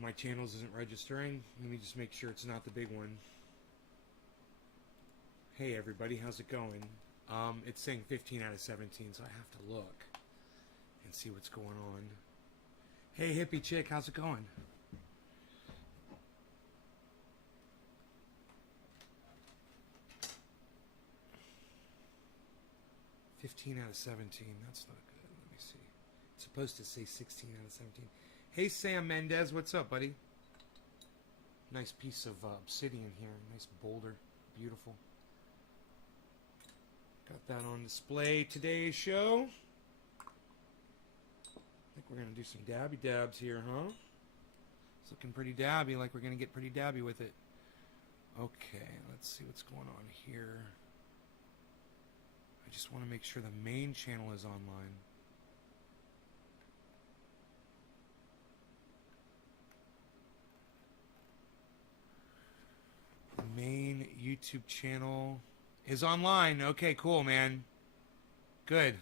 of my channels isn't registering. Let me just make sure it's not the big one. Hey everybody, how's it going? It's saying 15 out of 17, so I have to look and see what's going on. Hey hippie chick, how's it going? $15 out of 17, that's not good. Let me see. It's supposed to say 16 out of 17. Hey Sam Mendez, what's up, buddy? Nice piece of obsidian here, nice boulder, beautiful. Got that on display today's show. I think we're going to do some dabby dabs here, huh? It's looking pretty dabby, like we're going to get pretty dabby with it. Okay, let's see what's going on here. I just want to make sure the main channel is online. The main YouTube channel is online. Okay, cool, man. Good.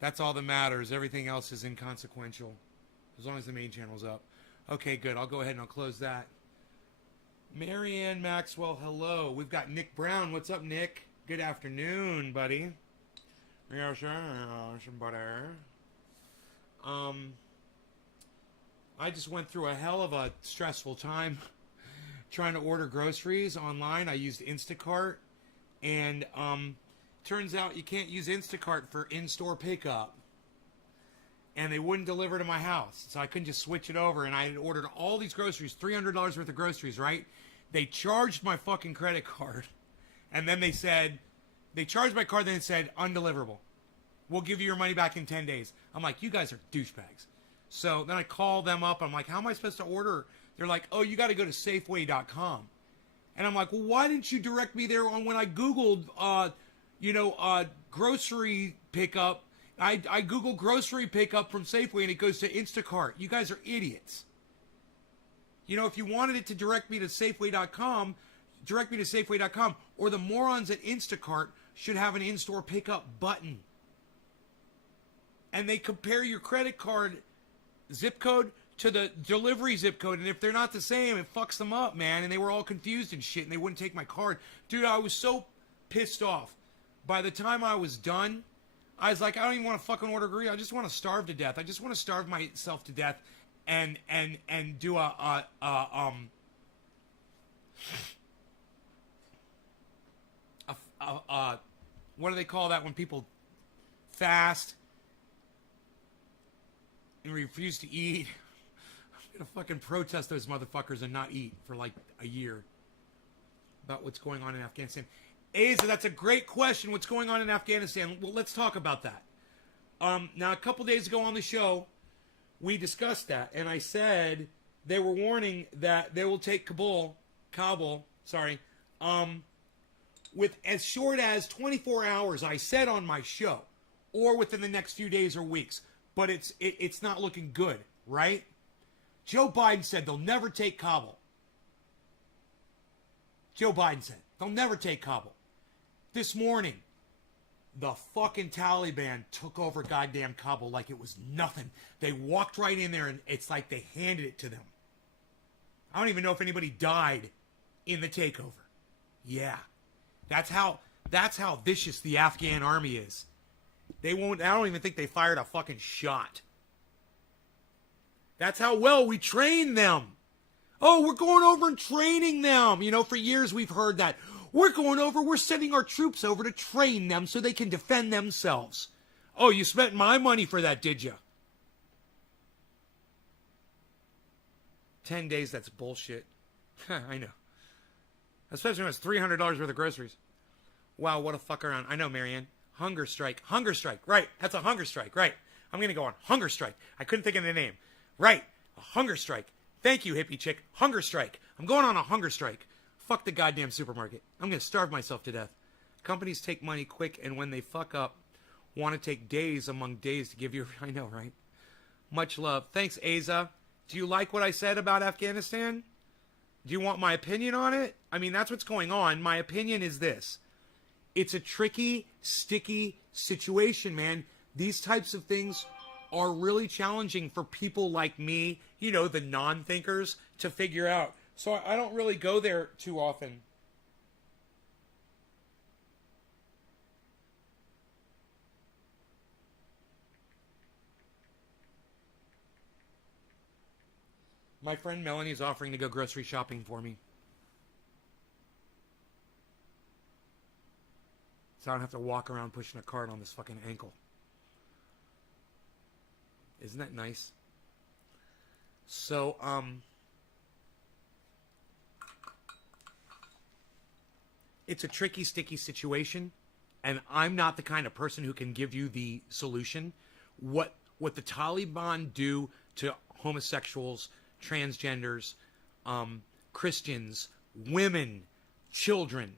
That's all that matters. Everything else is inconsequential. As long as the main channel's up. Okay, good. I'll go ahead and I'll close that. Marianne Maxwell, hello. We've got Nick Brown. What's up, Nick? Good afternoon, buddy. Yes, buddy. I just went through a hell of a stressful time trying to order groceries online. I used Instacart. And turns out you can't use Instacart for in-store pickup. And they wouldn't deliver to my house. So I couldn't just switch it over. And I had ordered all these groceries, $300 worth of groceries, right? They charged my fucking credit card. And then they charged my card, then it said, undeliverable. We'll give you your money back in 10 days. I'm like, you guys are douchebags. So then I call them up. I'm like, how am I supposed to order? They're like, oh, you got to go to Safeway.com. And I'm like, well, why didn't you direct me there on when I Googled, grocery pickup? I Googled grocery pickup from Safeway and it goes to Instacart. You guys are idiots. You know, if you wanted it to direct me to Safeway.com, direct me to Safeway.com. Or the morons at Instacart should have an in-store pickup button. And they compare your credit card zip code to the delivery zip code, and if they're not the same, it fucks them up, man. And they were all confused and shit, and they wouldn't take my card. Dude, I was so pissed off. By the time I was done, I was like, I don't even want to fucking order grease. I just want to starve to death. I just want to starve myself to death and do what do they call that when people fast and refuse to eat? I'm gonna fucking protest those motherfuckers and not eat for like a year about what's going on in Afghanistan. Asa, that's a great question. What's going on in Afghanistan? Well, let's talk about that. Now, a couple days ago on the show, we discussed that, and I said they were warning that they will take Kabul, with as short as 24 hours, I said on my show, or within the next few days or weeks. But it's not looking good, right? Joe Biden said they'll never take Kabul. Joe Biden said they'll never take Kabul. This morning, the fucking Taliban took over goddamn Kabul like it was nothing. They walked right in there and it's like they handed it to them. I don't even know if anybody died in the takeover. Yeah. That's how vicious the Afghan army is. I don't even think they fired a fucking shot. That's how well we train them. Oh, we're going over and training them. You know, for years we've heard that. We're sending our troops over to train them so they can defend themselves. Oh, you spent my money for that, did you? 10 days, that's bullshit. I know. Especially when it's $300 worth of groceries. Wow, what a fuck around. I know, Marianne. Hunger strike. Hunger strike. Right. That's a hunger strike. Right. I'm going to go on. Hunger strike. I couldn't think of the name. Right. A hunger strike. Thank you, hippie chick. Hunger strike. I'm going on a hunger strike. Fuck the goddamn supermarket. I'm going to starve myself to death. Companies take money quick, and when they fuck up, want to take days among days to give you... I know, right? Much love. Thanks, Asa. Do you like what I said about Afghanistan? Do you want my opinion on it? I mean, that's what's going on. My opinion is this. It's a tricky, sticky situation, man. These types of things are really challenging for people like me the non-thinkers to figure out. So I don't really go there too often. My friend Melanie is offering to go grocery shopping for me. So I don't have to walk around pushing a cart on this fucking ankle. Isn't that nice? So, it's a tricky, sticky situation, and I'm not the kind of person who can give you the solution. What the Taliban do to homosexuals, transgenders, Christians, women, children,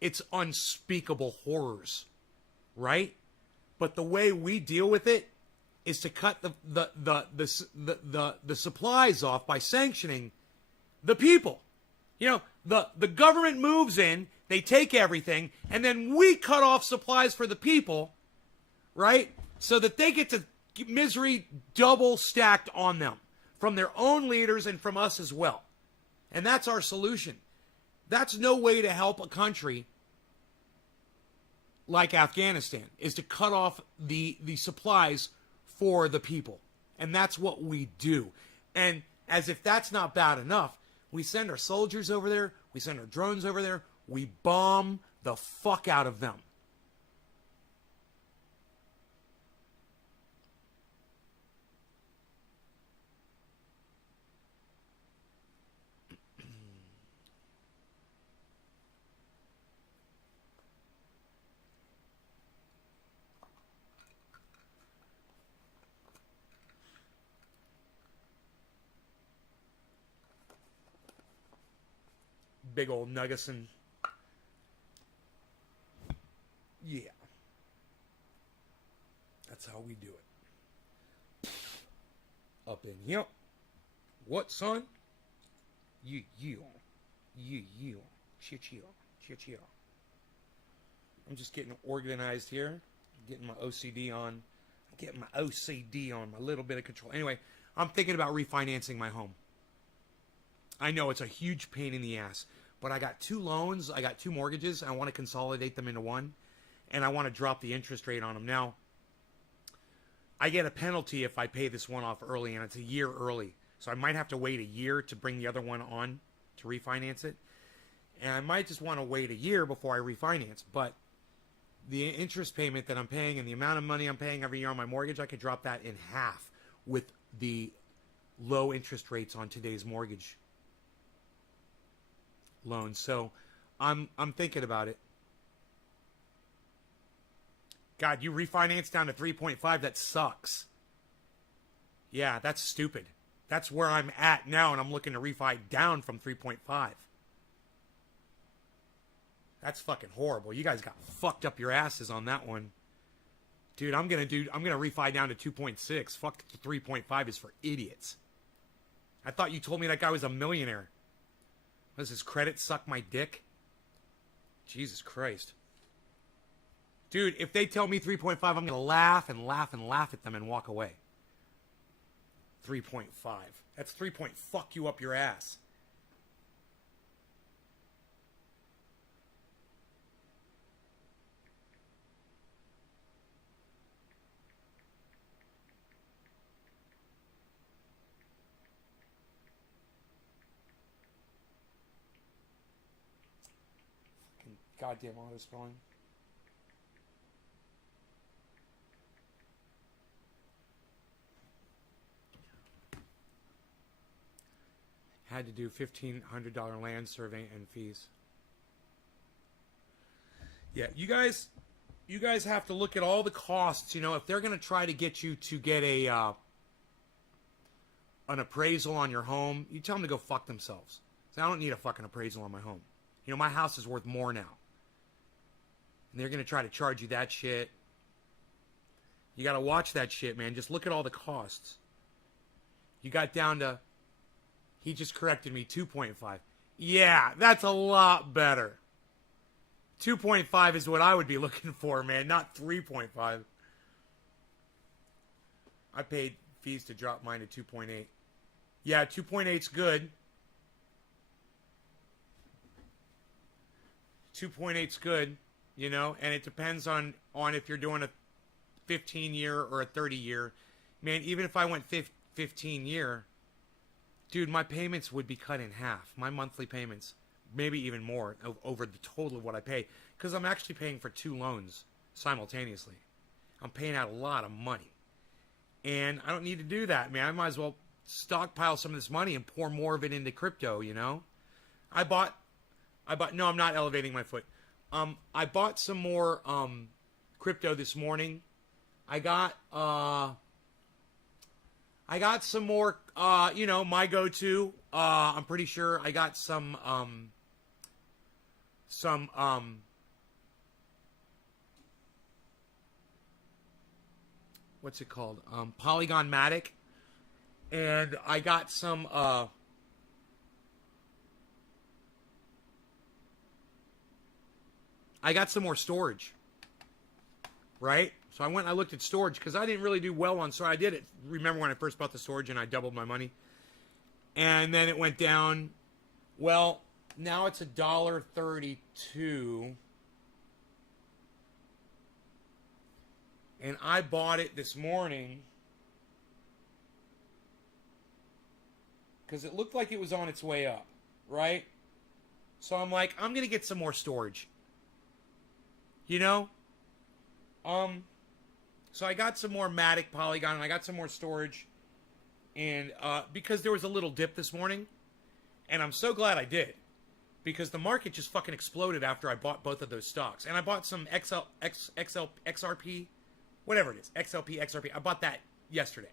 it's unspeakable horrors, right? But the way we deal with it is to cut the supplies off by sanctioning the people. The government moves in, they take everything, and then we cut off supplies for the people, right? So that they get to misery double stacked on them from their own leaders and from us as well. And that's our solution. That's no way to help a country like Afghanistan, is to cut off the supplies for the people. And that's what we do. And as if that's not bad enough, we send our soldiers over there, we send our drones over there, we bomb the fuck out of them. Big old Nuggison. Yeah. That's how we do it. Up in here. What, son? You. Chill. I'm just getting organized here. Getting my OCD on. Getting my OCD on. My little bit of control. Anyway, I'm thinking about refinancing my home. I know it's a huge pain in the ass. But I got 2 loans, I got 2 mortgages, I want to consolidate them into one, and I want to drop the interest rate on them. Now, I get a penalty if I pay this one off early, and it's a year early. So I might have to wait a year to bring the other one on to refinance it. And I might just want to wait a year before I refinance. But the interest payment that I'm paying and the amount of money I'm paying every year on my mortgage, I could drop that in half with the low interest rates on today's mortgage loans. So I'm thinking about it. God, you refinance down to 3.5, that sucks. Yeah, that's stupid. That's where I'm at now, and I'm looking to refi down from 3.5. That's fucking horrible. You guys got fucked up your asses on that one. Dude, I'm gonna refi down to 2.6. Fuck, 3.5 is for idiots. I thought you told me that guy was a millionaire. Does his credit suck my dick? Jesus Christ. Dude, if they tell me 3.5, I'm going to laugh and laugh and laugh at them and walk away. 3.5. That's 3 point fuck you up your ass. Goddamn auto-scrolling. Had to do $1,500 land survey and fees. Yeah, you guys have to look at all the costs. If they're going to try to get you to get an appraisal on your home, you tell them to go fuck themselves. So I don't need a fucking appraisal on my home. My house is worth more now. And they're going to try to charge you that shit. You got to watch that shit, man. Just look at all the costs. You got down to, he just corrected me, 2.5. Yeah, that's a lot better. 2.5 is what I would be looking for, man, not 3.5. I paid fees to drop mine to 2.8. Yeah, 2.8's good. 2.8's good, you know, and it depends on if you're doing a 15 year or a 30 year. Man, even if I went 15 year, dude, my payments would be cut in half. My monthly payments, maybe even more over the total of what I pay, because I'm actually paying for 2 loans simultaneously. I'm paying out a lot of money, and I don't need to do that, man. I might as well stockpile some of this money and pour more of it into crypto, you know. I bought no, I'm not elevating my foot. I bought some more crypto this morning. I got some more, you know, my go-to. I'm pretty sure I got some what's it called? Polygon Matic. And I got some, more storage, right? So I went and I looked at storage because I didn't really do well on, so I did it. Remember when I first bought the storage and I doubled my money? And then it went down. Well, now it's $1.32. And I bought it this morning because it looked like it was on its way up, right? So I'm like, I'm going to get some more storage. You know? So I got some more Matic Polygon, and I got some more storage. And because there was a little dip this morning, and I'm so glad I did, because the market just fucking exploded after I bought both of those stocks. And I bought some XRP, whatever it is, XLP, XRP. I bought that yesterday.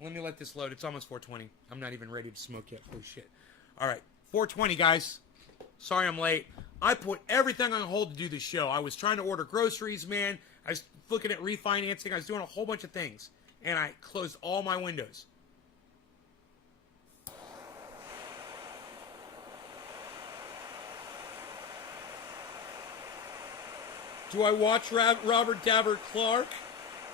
Let me let this load. It's almost 4:20. I'm not even ready to smoke yet. Holy shit. All right, 4:20, guys. Sorry I'm late. I put everything on hold to do this show. I was trying to order groceries, man. I was looking at refinancing. I was doing a whole bunch of things. And I closed all my windows. Do I watch Robert Dabber Clark?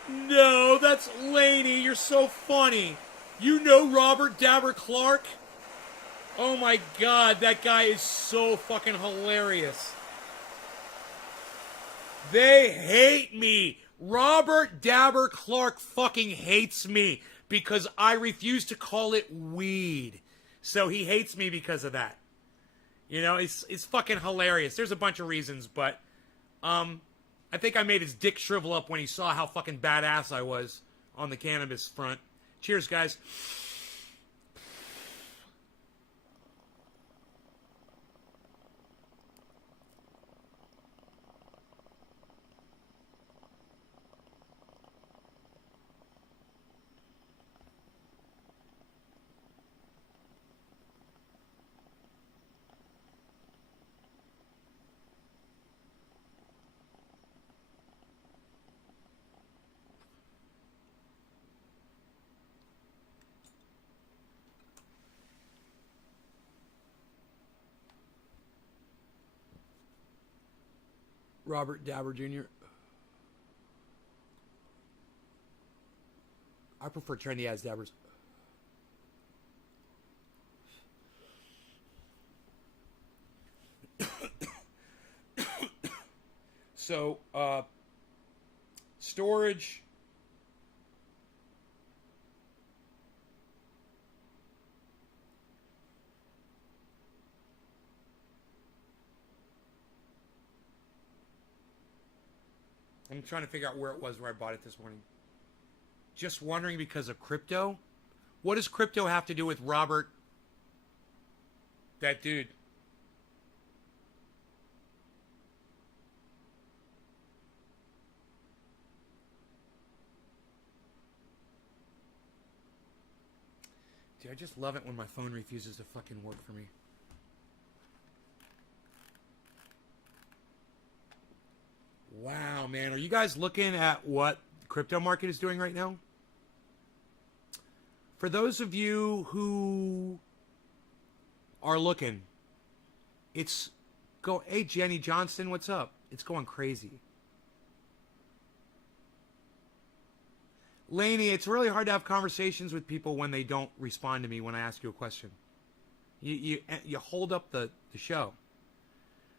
No, that's Laney. You're so funny. You know Robert Dabber Clark? Oh my god, that guy is so fucking hilarious. They hate me. Robert Dabber Clark fucking hates me because I refuse to call it weed. So he hates me because of that. You know, it's fucking hilarious. There's a bunch of reasons, but I think I made his dick shrivel up when he saw how fucking badass I was on the cannabis front. Cheers, guys. Robert Dabber Jr. I prefer trendy ass dabbers. So, storage. I'm trying to figure out where it was where I bought it this morning. Just wondering because of crypto? What does crypto have to do with Robert? That dude. Dude, I just love it when my phone refuses to fucking work for me. Wow, man. Are you guys looking at what the crypto market is doing right now? For those of you who are looking, it's go. Hey, Jenny Johnston, what's up? It's going crazy. Lainey, it's really hard to have conversations with people when they don't respond to me when I ask you a question. You hold up the show.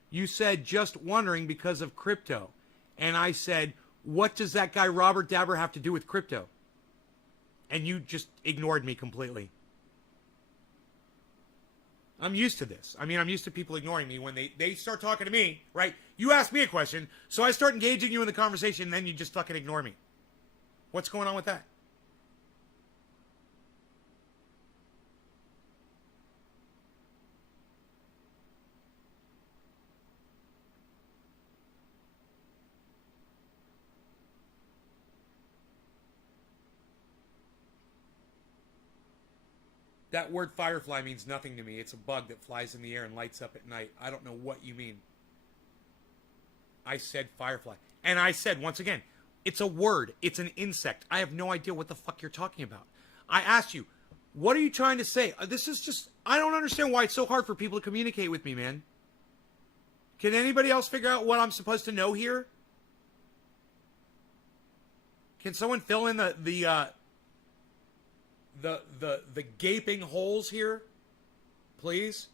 You said, just wondering because of crypto. And I said, what does that guy Robert Dabber have to do with crypto? And you just ignored me completely. I'm used to this. I mean, I'm used to people ignoring me when they start talking to me, right? You ask me a question, so I start engaging you in the conversation, and then you just fucking ignore me. What's going on with that? That word firefly means nothing to me. It's a bug that flies in the air and lights up at night. I don't know what you mean. I said firefly. And I said, once again, it's a word. It's an insect. I have no idea what the fuck you're talking about. I asked you, what are you trying to say? This is just, I don't understand why it's so hard for people to communicate with me, man. Can anybody else figure out what I'm supposed to know here? Can someone fill in the gaping holes here, please?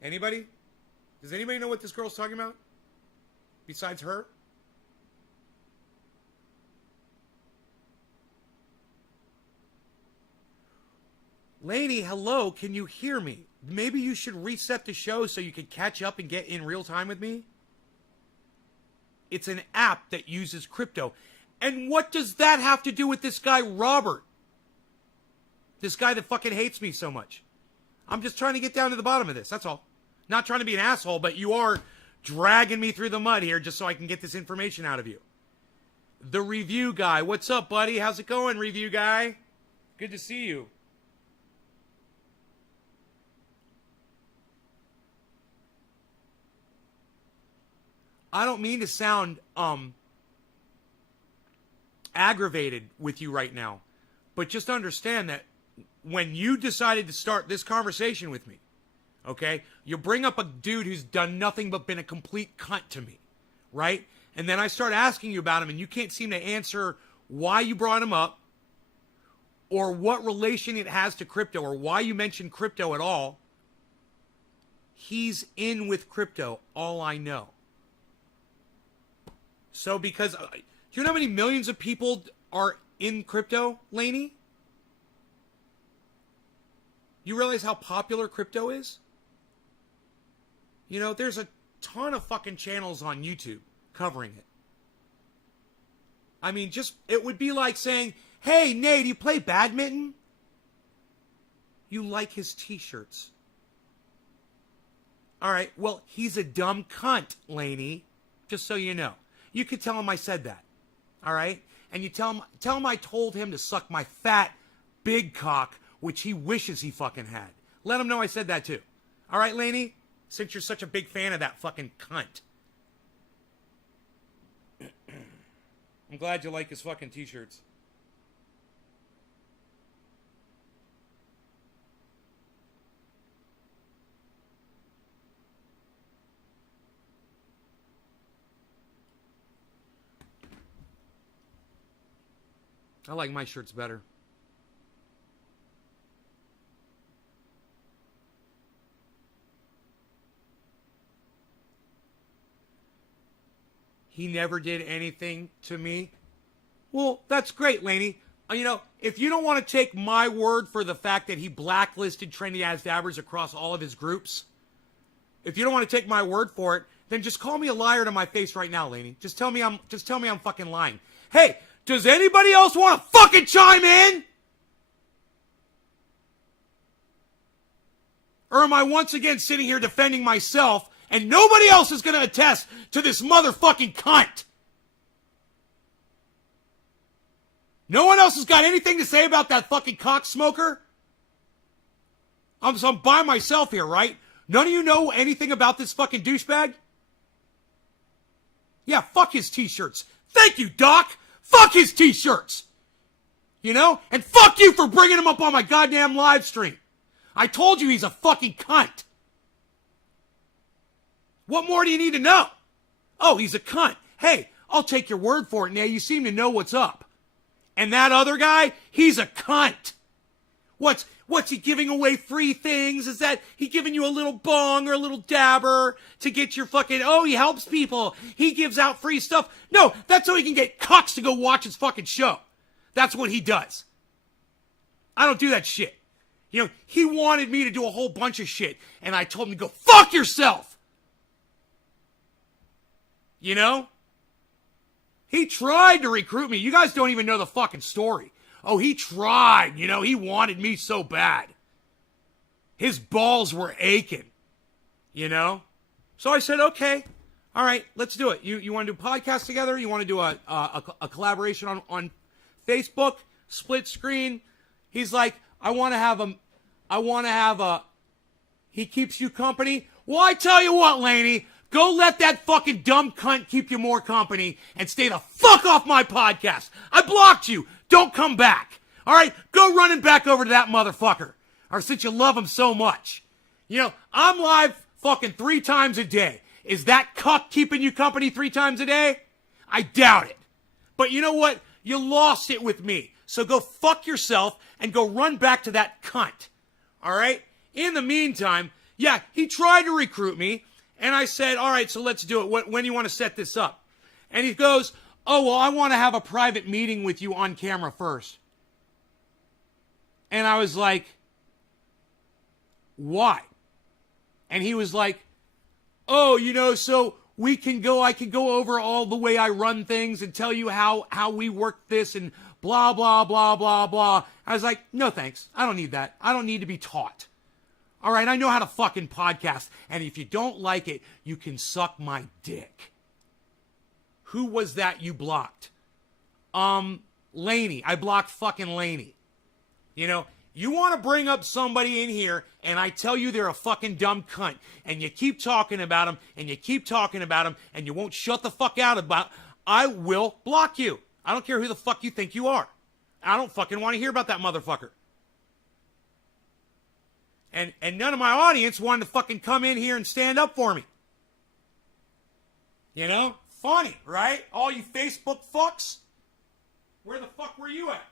Anybody? Does anybody know what this girl's talking about? Besides her? Lady, hello, can you hear me? Maybe you should reset the show so you can catch up and get in real time with me? It's an app that uses crypto. And what does that have to do with this guy, Robert? This guy that fucking hates me so much. I'm just trying to get down to the bottom of this, that's all. Not trying to be an asshole, but you are dragging me through the mud here just so I can get this information out of you. The review guy. What's up, buddy? How's it going, review guy? Good to see you. I don't mean to sound aggravated with you right now, but just understand that when you decided to start this conversation with me, okay, you bring up a dude who's done nothing but been a complete cunt to me, right? And then I start asking you about him, and you can't seem to answer why you brought him up, or what relation it has to crypto, or why you mentioned crypto at all. He's in with crypto, all I know. So because, do you know how many millions of people are in crypto, Lainey? You realize how popular crypto is? You know, there's a ton of fucking channels on YouTube covering it. I mean, just, it would be like saying, hey, Nate, you play badminton? You like his t-shirts. All right, well, he's a dumb cunt, Lainey, just so you know. You could tell him I said that, all right? And you tell him I told him to suck my fat, big cock, which he wishes he fucking had. Let him know I said that too. All right, Lainey? Since you're such a big fan of that fucking cunt. I'm glad you like his fucking t-shirts. I like my shirts better. He never did anything to me. Well, that's great, Lainey. You know, if you don't want to take my word for the fact that he blacklisted trendy ass dabbers across all of his groups, if you don't want to take my word for it, then just call me a liar to my face right now, Lainey. Just tell me I'm fucking lying. Hey, does anybody else want to fucking chime in? Or am I once again sitting here defending myself and nobody else is going to attest to this motherfucking cunt? No one else has got anything to say about that fucking cocksmoker? I'm by myself here, right? None of you know anything about this fucking douchebag? Yeah, fuck his t-shirts. Thank you, Doc. Fuck his t-shirts. You know? And fuck you for bringing him up on my goddamn live stream. I told you he's a fucking cunt. What more do you need to know? Oh, he's a cunt. Hey, I'll take your word for it. Now you seem to know what's up. And that other guy, he's a cunt. What's he giving away free things? Is that he giving you a little bong or a little dabber to get your fucking, oh, he helps people. He gives out free stuff. No, that's so he can get cucks to go watch his fucking show. That's what he does. I don't do that shit. You know, he wanted me to do a whole bunch of shit, and I told him to go fuck yourself. You know? He tried to recruit me. You guys don't even know the fucking story. Oh, he tried. You know, he wanted me so bad. His balls were aching. You know? So I said, okay. All right, let's do it. You want to do a podcast together? You want to do a collaboration on Facebook? Split screen? He's like, I want to have a, he keeps you company. Well, I tell you what, Laney, go let that fucking dumb cunt keep you more company and stay the fuck off my podcast. I blocked you. Don't come back. All right, go running back over to that motherfucker. Or since you love him so much. You know, I'm live fucking 3 times a day. Is that cuck keeping you company 3 times a day? I doubt it. But you know what? You lost it with me. So go fuck yourself and go run back to that cunt. All right? In the meantime, yeah, he tried to recruit me. And I said, all right, so let's do it. When do you want to set this up? And he goes, oh, well, I want to have a private meeting with you on camera first. And I was like, why? And he was like, oh, you know, so I can go over all the way I run things and tell you how we work this and blah, blah, blah, blah, blah. I was like, no, thanks. I don't need that. I don't need to be taught. All right, I know how to fucking podcast. And if you don't like it, you can suck my dick. Who was that you blocked? Laney. I blocked fucking Laney. You know, you want to bring up somebody in here and I tell you they're a fucking dumb cunt and you keep talking about them and you keep talking about them and you won't shut the fuck out about, I will block you. I don't care who the fuck you think you are. I don't fucking want to hear about that motherfucker. And none of my audience wanted to fucking come in here and stand up for me. You know? Funny, right? All you Facebook fucks? Where the fuck were you at?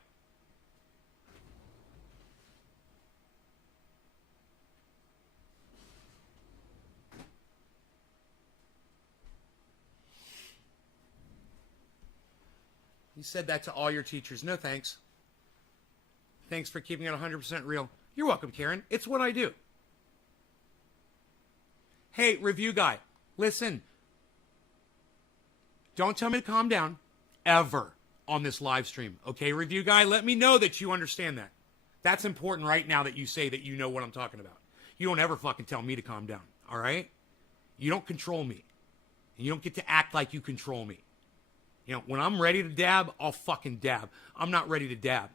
You said that to all your teachers. No thanks. Thanks for keeping it 100% real. You're welcome, Karen. It's what I do. Hey, review guy, listen. Don't tell me to calm down ever on this live stream. Okay, review guy, let me know that you understand that. That's important right now that you say that you know what I'm talking about. You don't ever fucking tell me to calm down, all right? You don't control me. And you don't get to act like you control me. You know, when I'm ready to dab, I'll fucking dab. I'm not ready to dab.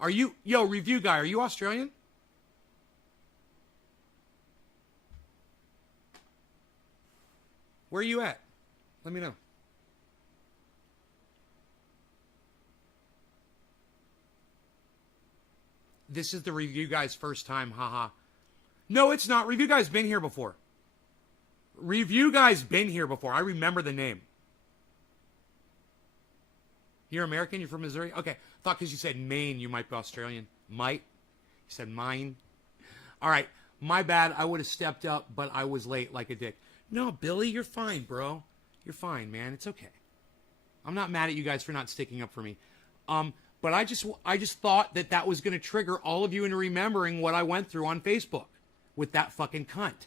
Are you, yo, review guy, are you Australian? Where are you at? Let me know. This is the review guy's first time, haha. No, it's not. Review guy's been here before. Review guy's been here before. I remember the name. You're American? You're from Missouri? Okay. Thought because you said Maine, you might be Australian. Might. You said mine. All right. My bad. I would have stepped up, but I was late like a dick. No, Billy, you're fine, bro. You're fine, man. It's okay. I'm not mad at you guys for not sticking up for me. But I just thought that was going to trigger all of you into remembering what I went through on Facebook with that fucking cunt.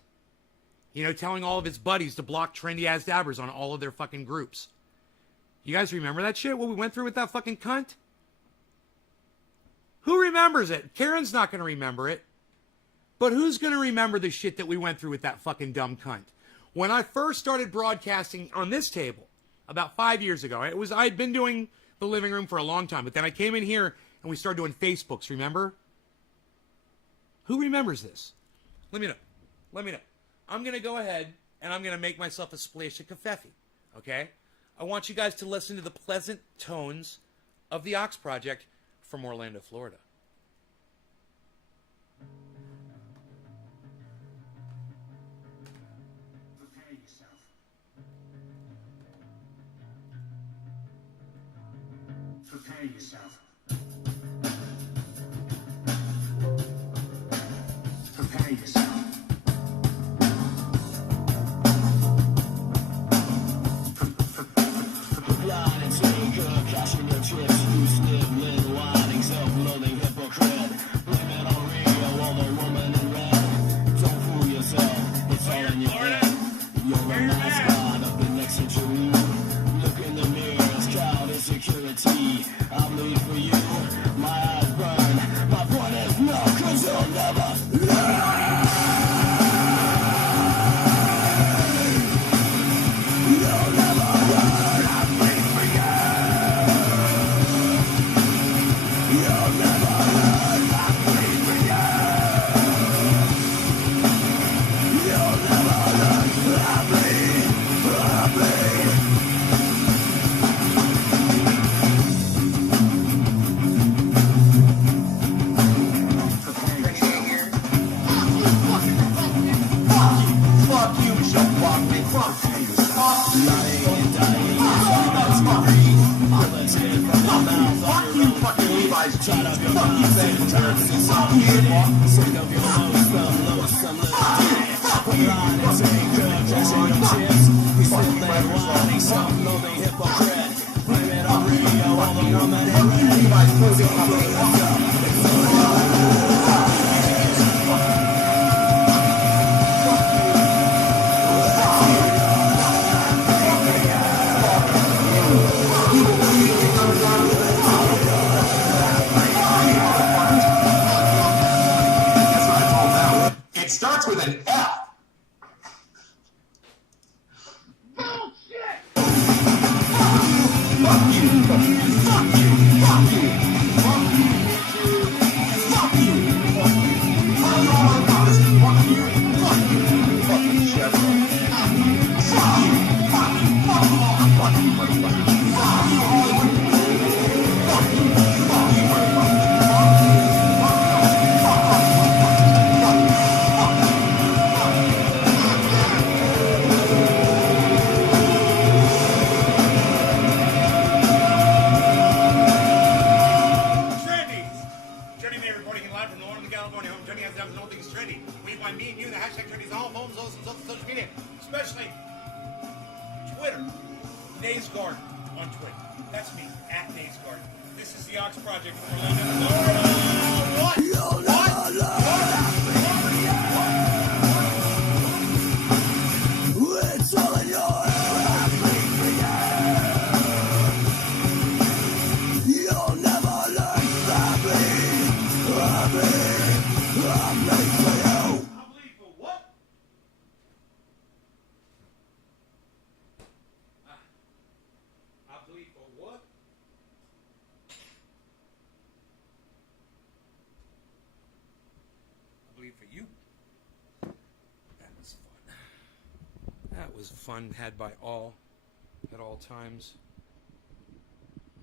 You know, telling all of his buddies to block trendy ass dabbers on all of their fucking groups. You guys remember that shit? What we went through with that fucking cunt? Who remembers it? Karen's not going to remember it. But who's going to remember the shit that we went through with that fucking dumb cunt? When I first started broadcasting on this table about 5 years ago, I'd been doing the living room for a long time, but then I came in here and we started doing Facebooks, remember? Who remembers this? Let me know. Let me know. I'm going to go ahead and I'm going to make myself a splash of kefefe, okay? I want you guys to listen to the pleasant tones of the Ox Project from Orlando, Florida. Prepare yourself. Prepare yourself. Prepare yourself. Blind and taker, cashing your chips, you slip, little whining, self-loathing hypocrite. Blame it on Rio, all the woman in red. Don't fool yourself, it's all in your head. You're a mascot of the next century. Look in the mirror, it's child insecurity. I bleed for you, my eyes burn. My point is no, 'cause you'll never learn. You'll never learn, I bleed for you. You'll never learn, I bleed for you. You'll never learn, I bleed, I bleed. Fuck you, Joe Walkman. Lying and dying, that's my breed. Bullets hit from the mouth, fuck you, fucking Levi's. Shut up your mouth, and turns and suck you. Sick of your loathsome little dick. Blind and taker, cashing your chips. You still there whining, self-loathing hypocrite. Blame it on Rio, all the woman in red. Levi's pussy, It starts with an F. Especially Twitter. Days Garden on Twitter. That's me, at Days Garden. This is the Ox Project from Orlando, Florida. What? it's all in your head. You'll never learn. I bleed for you. I bleed for what? I bleed for what? I bleed for you. That was fun. That was fun, had by all, at all times.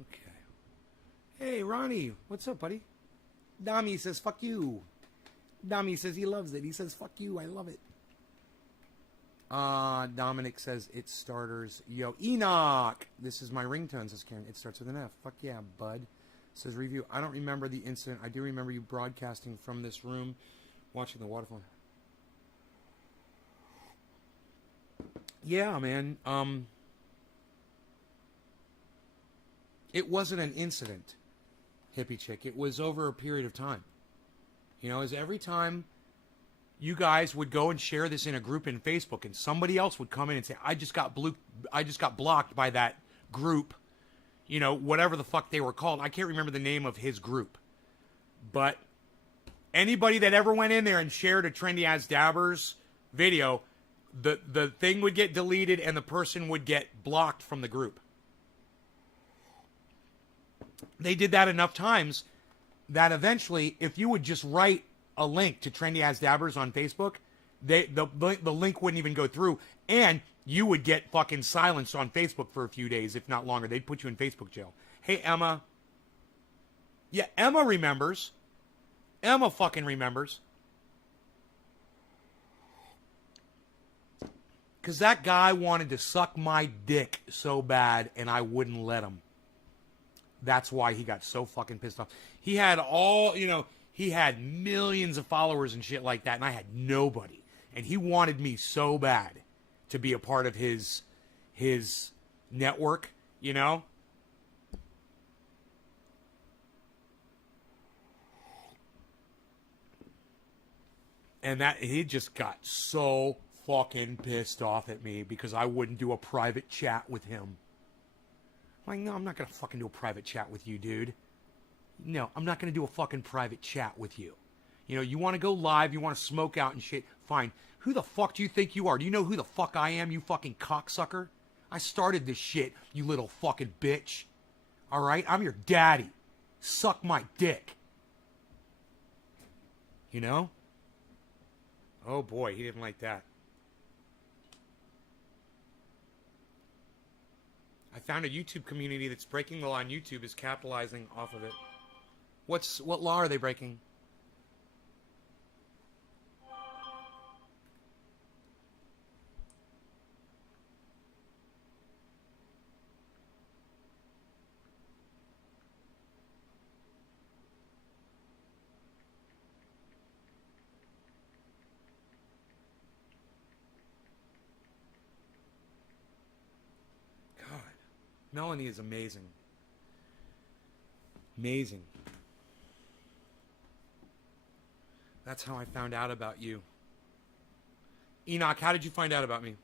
Okay. Hey, Ronnie, what's up, buddy? Dami says, fuck you. Dami says he loves it. He says, fuck you, I love it. Dominic says, it's starters. Yo, Enoch! This is my ringtone, says Karen. It starts with an F. Fuck yeah, bud. Says, review. I don't remember the incident. I do remember you broadcasting from this room, watching the waterfall. Yeah, man. It wasn't an incident, hippie chick. It was over a period of time. You know, as every time you guys would go and share this in a group in Facebook, and somebody else would come in and say, I just got blocked by that group, you know, whatever the fuck they were called. I can't remember the name of his group. But anybody that ever went in there and shared a Trendy As Dabbers video, the thing would get deleted and the person would get blocked from the group. They did that enough times that eventually, if you would just write a link to Trendy As Dabbers on Facebook, the link wouldn't even go through, and you would get fucking silenced on Facebook for a few days, if not longer. They'd put you in Facebook jail. Hey, Emma. Yeah, Emma remembers. Emma fucking remembers. Because that guy wanted to suck my dick so bad, and I wouldn't let him. That's why he got so fucking pissed off. He had all, he had millions of followers and shit like that, and I had nobody. And he wanted me so bad to be a part of his network, And that he just got so fucking pissed off at me because I wouldn't do a private chat with him. I'm like, no, I'm not going to fucking do a private chat with you, dude. No, I'm not going to do a fucking private chat with you. You want to go live, you want to smoke out and shit, fine. Who the fuck do you think you are? Do you know who the fuck I am, you fucking cocksucker? I started this shit, you little fucking bitch. All right? I'm your daddy. Suck my dick. Oh boy, he didn't like that. I found a YouTube community that's breaking the law on YouTube is capitalizing off of it. What law are they breaking? Melanie is amazing. Amazing. That's how I found out about you. Enoch, how did you find out about me?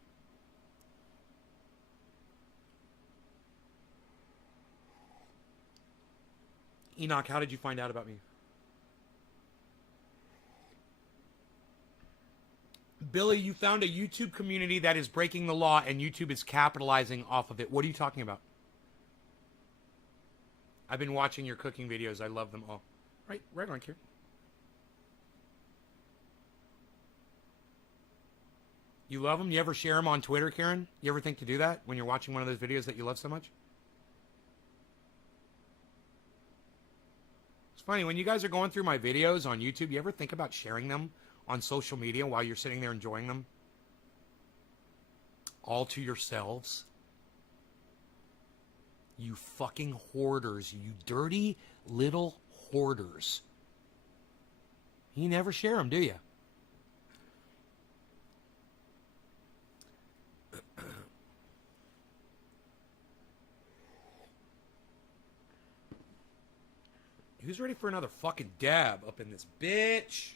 Enoch, how did you find out about me? Billy, you found a YouTube community that is breaking the law and YouTube is capitalizing off of it. What are you talking about? I've been watching your cooking videos. I love them all. Right on, Kieran. You love them? You ever share them on Twitter, Kieran? You ever think to do that when you're watching one of those videos that you love so much? It's funny, when you guys are going through my videos on YouTube, you ever think about sharing them on social media while you're sitting there enjoying them? All to yourselves? You fucking hoarders. You dirty little hoarders. You never share them, do you? Who's ready for another fucking dab up in this bitch?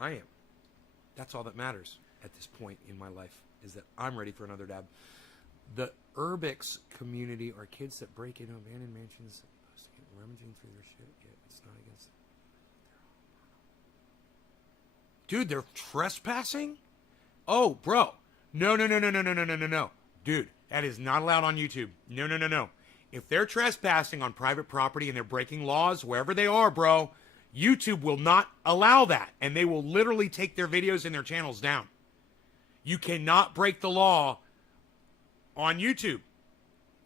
I am. That's all that matters at this point in my life, is that I'm ready for another dab. The Urbix community are kids that break into abandoned mansions, rummaging through their shit. Yeah, it's not against. Dude, they're trespassing? Oh, bro. No. Dude, that is not allowed on YouTube. No. If they're trespassing on private property and they're breaking laws, wherever they are, bro, YouTube will not allow that. And they will literally take their videos and their channels down. You cannot break the law on YouTube.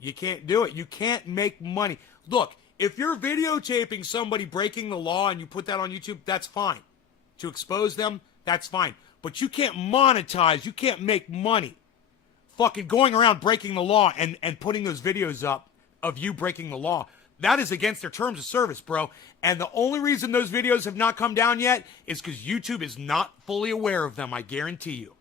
You can't do it. You can't make money. Look, if you're videotaping somebody breaking the law and you put that on YouTube, that's fine. To expose them, that's fine. But you can't monetize. You can't make money fucking going around breaking the law and putting those videos up of you breaking the law. That is against their terms of service, bro. And the only reason those videos have not come down yet is because YouTube is not fully aware of them. I guarantee you.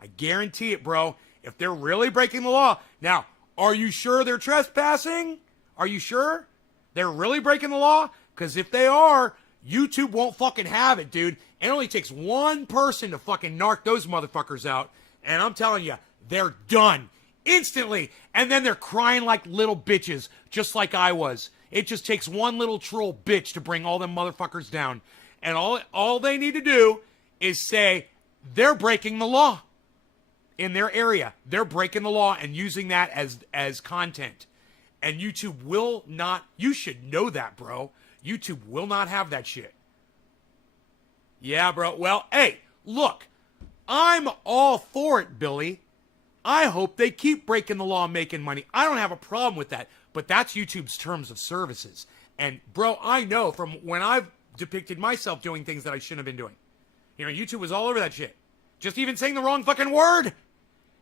I guarantee it, bro. If they're really breaking the law. Now, are you sure they're trespassing? Are you sure they're really breaking the law? Because if they are, YouTube won't fucking have it, dude. It only takes one person to fucking narc those motherfuckers out. And I'm telling you, they're done. Instantly. And then they're crying like little bitches, just like I was. It just takes one little troll bitch to bring all them motherfuckers down. And all they need to do is say they're breaking the law in their area. They're breaking the law and using that as content. And YouTube will not, you should know that, bro. YouTube will not have that shit. Yeah, bro. Well, hey, look, I'm all for it, Billy. I hope they keep breaking the law and making money. I don't have a problem with that. But that's YouTube's terms of services. And, bro, I know from when I've depicted myself doing things that I shouldn't have been doing. You know, YouTube was all over that shit. Just even saying the wrong fucking word.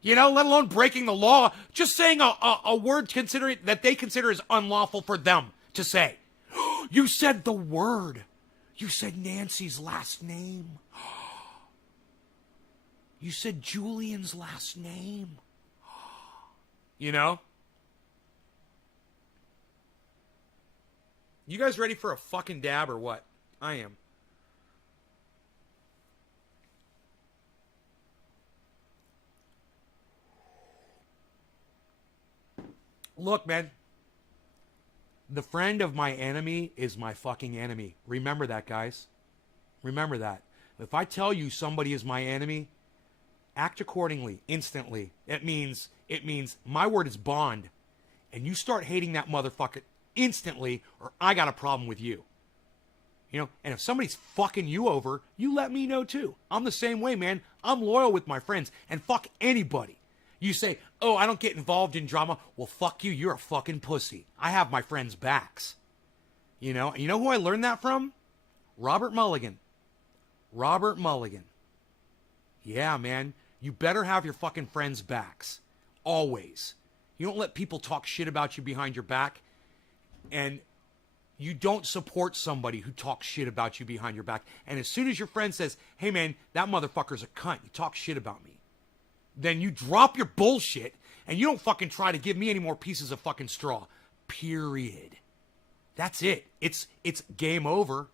You know, let alone breaking the law. Just saying a word that they consider is unlawful for them to say. You said the word. You said Nancy's last name. You said Julian's last name. You know? You guys ready for a fucking dab or what? I am. Look, man. The friend of my enemy is my fucking enemy. Remember that, guys. Remember that. If I tell you somebody is my enemy, act accordingly, instantly. It means my word is bond. And you start hating that motherfucker instantly, or I got a problem with you. You know, and if somebody's fucking you over, you let me know too. I'm the same way, man. I'm loyal with my friends, and fuck anybody. You say, oh, I don't get involved in drama. Well, fuck you. You're a fucking pussy. I have my friends' backs. You know who I learned that from? Robert Mulligan. Robert Mulligan. Yeah, man. You better have your fucking friends' backs. Always. You don't let people talk shit about you behind your back. And you don't support somebody who talks shit about you behind your back. And as soon as your friend says, hey, man, that motherfucker's a cunt. You talk shit about me. Then you drop your bullshit and you don't fucking try to give me any more pieces of fucking straw. Period. That's it. It's game over.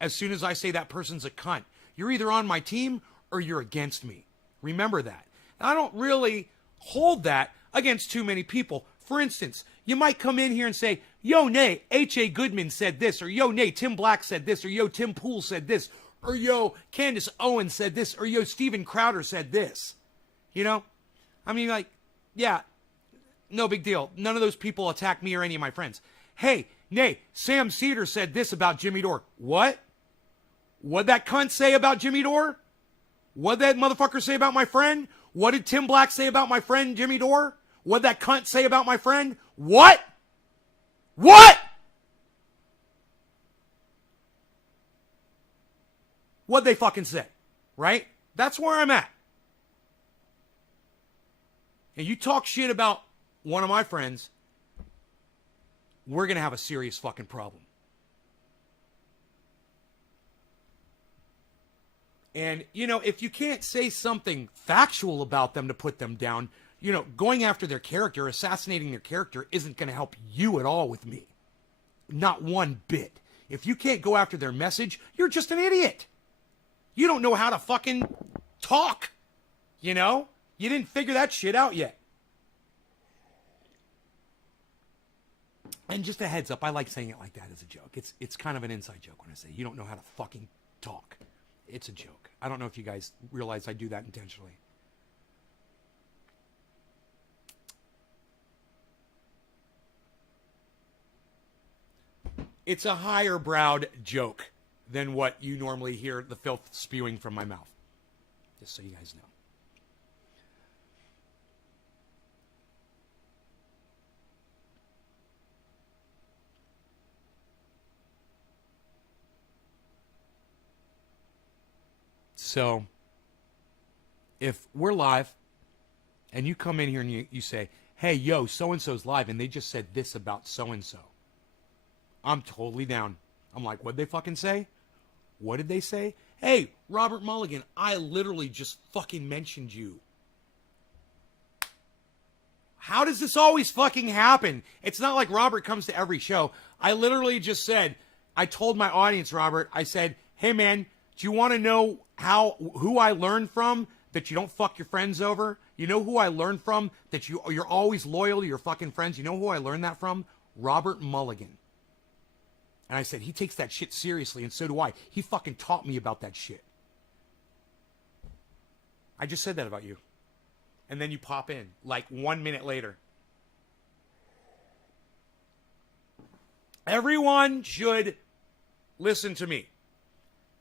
As soon as I say that person's a cunt, you're either on my team or you're against me. Remember that. And I don't really hold that against too many people. For instance, you might come in here and say, yo, nay, H.A. Goodman said this, or yo, nay, Tim Black said this, or yo, Tim Pool said this, or yo, Candace Owens said this, or yo, Steven Crowder said this. You know? I mean, like, yeah, no big deal. None of those people attack me or any of my friends. Hey, nay, Sam Cedar said this about Jimmy Dore. What? What'd that cunt say about Jimmy Dore? What'd that motherfucker say about my friend? What did Tim Black say about my friend Jimmy Dore? What'd that cunt say about my friend? What? What? What'd they fucking say? Right? That's where I'm at. And you talk shit about one of my friends, we're going to have a serious fucking problem. And, you know, if you can't say something factual about them to put them down, you know, going after their character, assassinating their character isn't going to help you at all with me. Not one bit. If you can't go after their message, you're just an idiot. You don't know how to fucking talk. You know? You didn't figure that shit out yet. And just a heads up, I like saying it like that as a joke. It's kind of an inside joke when I say you don't know how to fucking talk. It's a joke. I don't know if you guys realize I do that intentionally. It's a higher browed joke than what you normally hear the filth spewing from my mouth. Just so you guys know. So, if we're live, and you come in here and you say, hey, yo, so-and-so's live, and they just said this about so-and-so, I'm totally down. I'm like, what'd they fucking say? What did they say? Hey, Robert Mulligan, I literally just fucking mentioned you. How does this always fucking happen? It's not like Robert comes to every show. I literally just said, I told my audience, Robert, I said, hey, man, do you want to know who I learned from that you don't fuck your friends over? You know who I learned from that you're always loyal to your fucking friends? You know who I learned that from? Robert Mulligan. And I said, he takes that shit seriously, and so do I. He fucking taught me about that shit. I just said that about you. And then you pop in, like 1 minute later. Everyone should listen to me.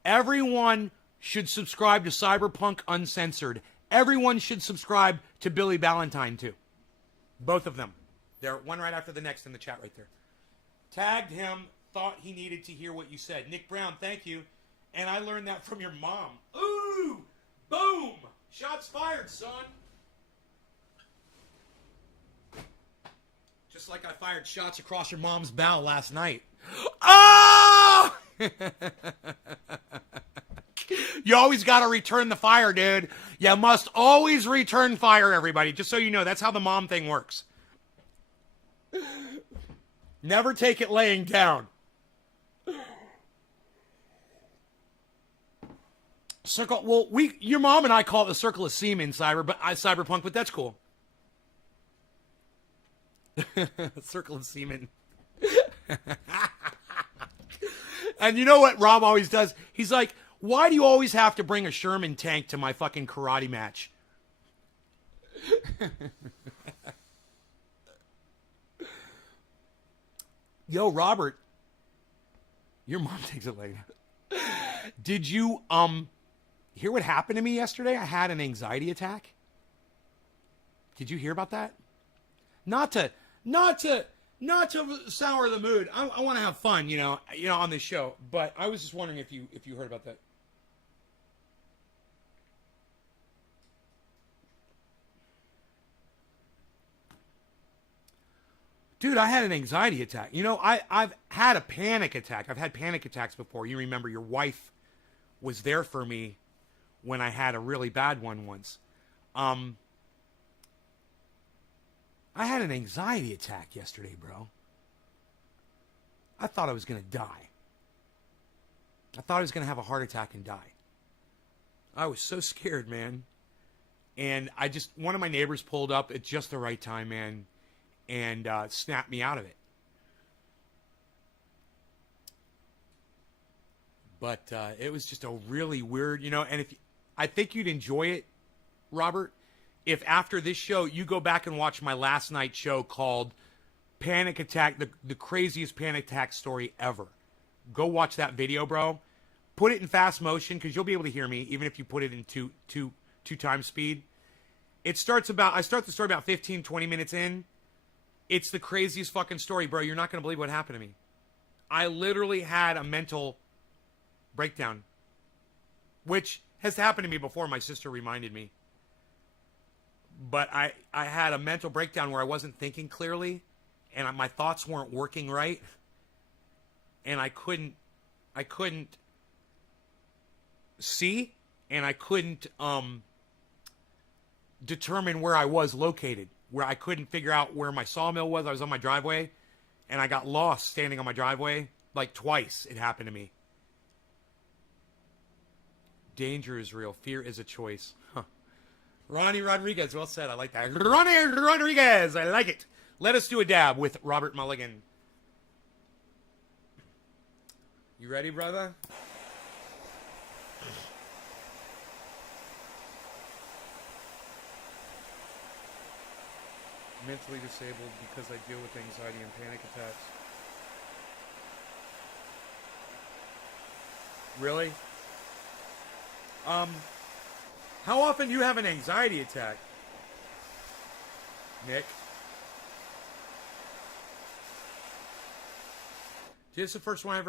Everyone should subscribe to Cyberpunk Uncensored. Everyone should subscribe to Billy Valentine, too. Both of them. They're one right after the next in the chat right there. Tagged him, thought he needed to hear what you said. Nick Brown, thank you. And I learned that from your mom. Ooh! Boom! Shots fired, son. Just like I fired shots across your mom's bow last night. Oh! You always got to return the fire, dude. You must always return fire, everybody. Just so you know, that's how the mom thing works. Never take it laying down. Circle. Well, your mom and I call it the circle of semen, cyberpunk, but that's cool. Circle of semen. And you know what Rob always does? He's like, why do you always have to bring a Sherman tank to my fucking karate match? Yo, Robert. Your mom takes it later. Did you hear what happened to me yesterday? I had an anxiety attack. Did you hear about that? Not to sour the mood. I want to have fun, you know, on this show. But I was just wondering if you heard about that. Dude, I had an anxiety attack. You know, I've had a panic attack. I've had panic attacks before. You remember your wife was there for me when I had a really bad one once. I had an anxiety attack yesterday, bro. I thought I was going to die. I thought I was going to have a heart attack and die. I was so scared, man. And one of my neighbors pulled up at just the right time, man, and snapped me out of it. But it was just a really weird, you know, and I think you'd enjoy it, Robert, if after this show you go back and watch my last night show called Panic Attack, the craziest panic attack story ever. Go watch that video, bro. Put it in fast motion because you'll be able to hear me even if you put it in two times speed. I start the story about 15, 20 minutes in. It's the craziest fucking story, bro. You're not going to believe what happened to me. I literally had a mental breakdown, which has happened to me before. My sister reminded me. But I had a mental breakdown where I wasn't thinking clearly, and my thoughts weren't working right, and I couldn't see, and I couldn't determine where I was located, where I couldn't figure out where my sawmill was. I was on my driveway, and I got lost standing on my driveway. Like twice it happened to me. Danger is real. Fear is a choice. Huh. Ronnie Rodriguez, well said. I like that. Ronnie Rodriguez, I like it. Let us do a dab with Robert Mulligan. You ready, brother? Mentally disabled because I deal with anxiety and panic attacks. Really? How often do you have an anxiety attack, Nick? This is the first one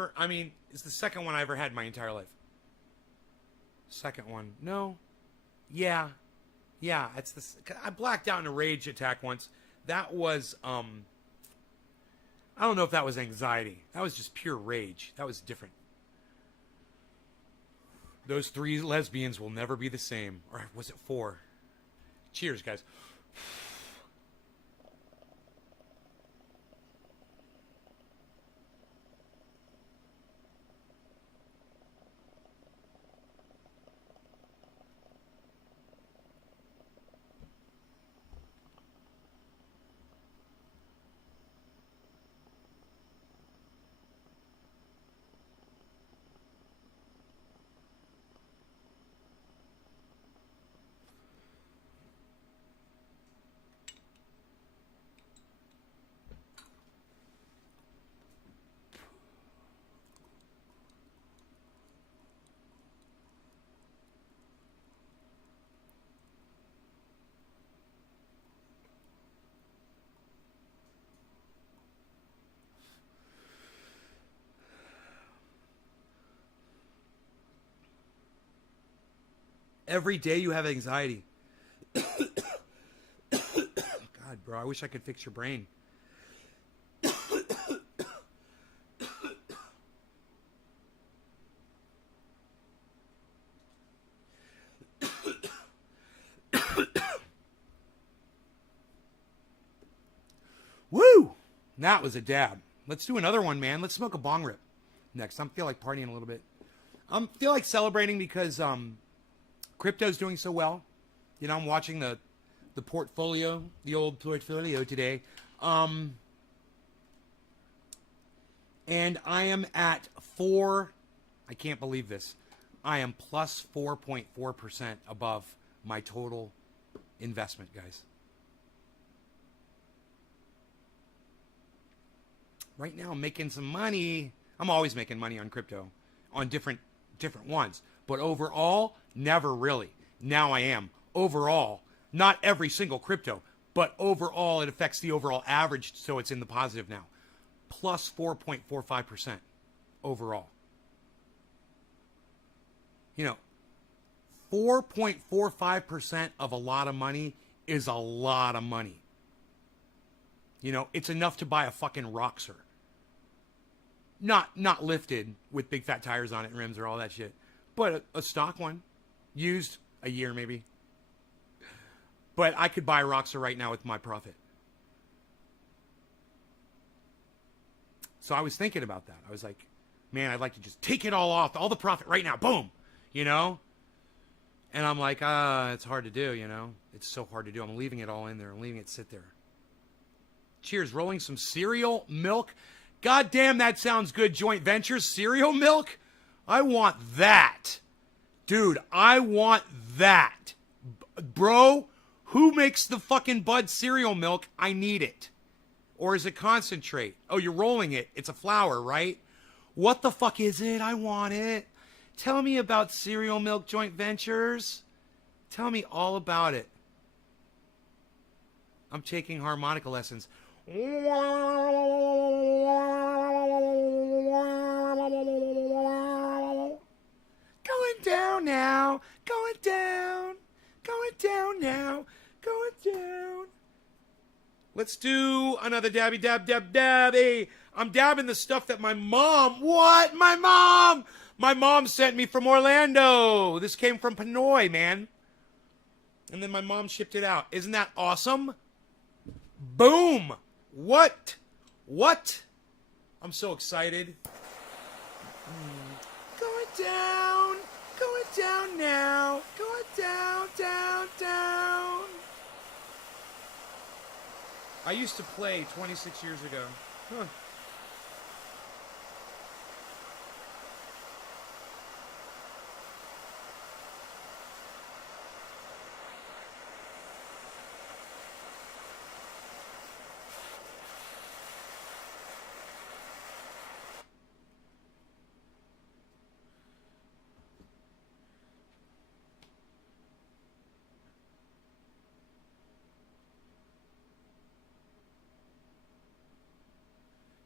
it's the second one I ever had in my entire life. Second one. No. Yeah. I blacked out in a rage attack once. That was, I don't know if that was anxiety. That was just pure rage. That was different. Those 3 lesbians will never be the same. Or was it 4? Cheers, guys. Every day you have anxiety. God, bro, I wish I could fix your brain. Woo! That was a dab. Let's do another one, man. Let's smoke a bong rip next. I feel like partying a little bit. I feel like celebrating because crypto's doing so well. You know, I'm watching the portfolio, the old portfolio today. And I am at I can't believe this. I am plus 4.4% above my total investment, guys. Right now, I'm making some money. I'm always making money on crypto, on different ones. But overall, never really. Now I am. Overall, not every single crypto, but overall, it affects the overall average, so it's in the positive now. Plus 4.45% overall. You know, 4.45% of a lot of money is a lot of money. You know, it's enough to buy a fucking Roxer. Not lifted with big fat tires on it and rims or all that shit. But a stock one. Used a year maybe. But I could buy a Roxer right now with my profit. So I was thinking about that. I was like, man, I'd like to just take it all off. All the profit right now. Boom. You know? And I'm like, it's hard to do, you know? It's so hard to do. I'm leaving it all in there. I'm leaving it sit there. Cheers. Rolling some cereal milk. God damn, that sounds good. Joint ventures, cereal milk. I want that. Dude, I want that. Bro, who makes the fucking Bud cereal milk? I need it. Or is it concentrate? Oh, you're rolling it. It's a flour, right? What the fuck is it? I want it. Tell me about cereal milk joint ventures. Tell me all about it. I'm taking harmonica lessons. Going down now, going down now, going down. Let's do another dabby dabby. I'm dabbing the stuff that my mom, my mom sent me from Orlando. This came from Pinoy, man. And then my mom shipped it out. Isn't that awesome? Boom. What? I'm so excited. Going down now, going down. I used to play 26 years ago. Huh.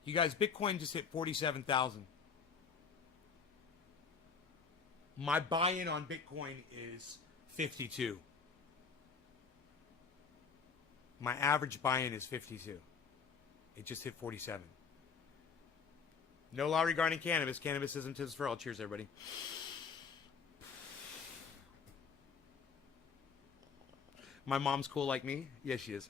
You guys, Bitcoin just hit 47,000. My buy-in on Bitcoin is 52. My average buy-in is 52. It just hit 47. No law regarding cannabis. Cannabis isn't just for all. Cheers, everybody. My mom's cool like me? Yes, she is.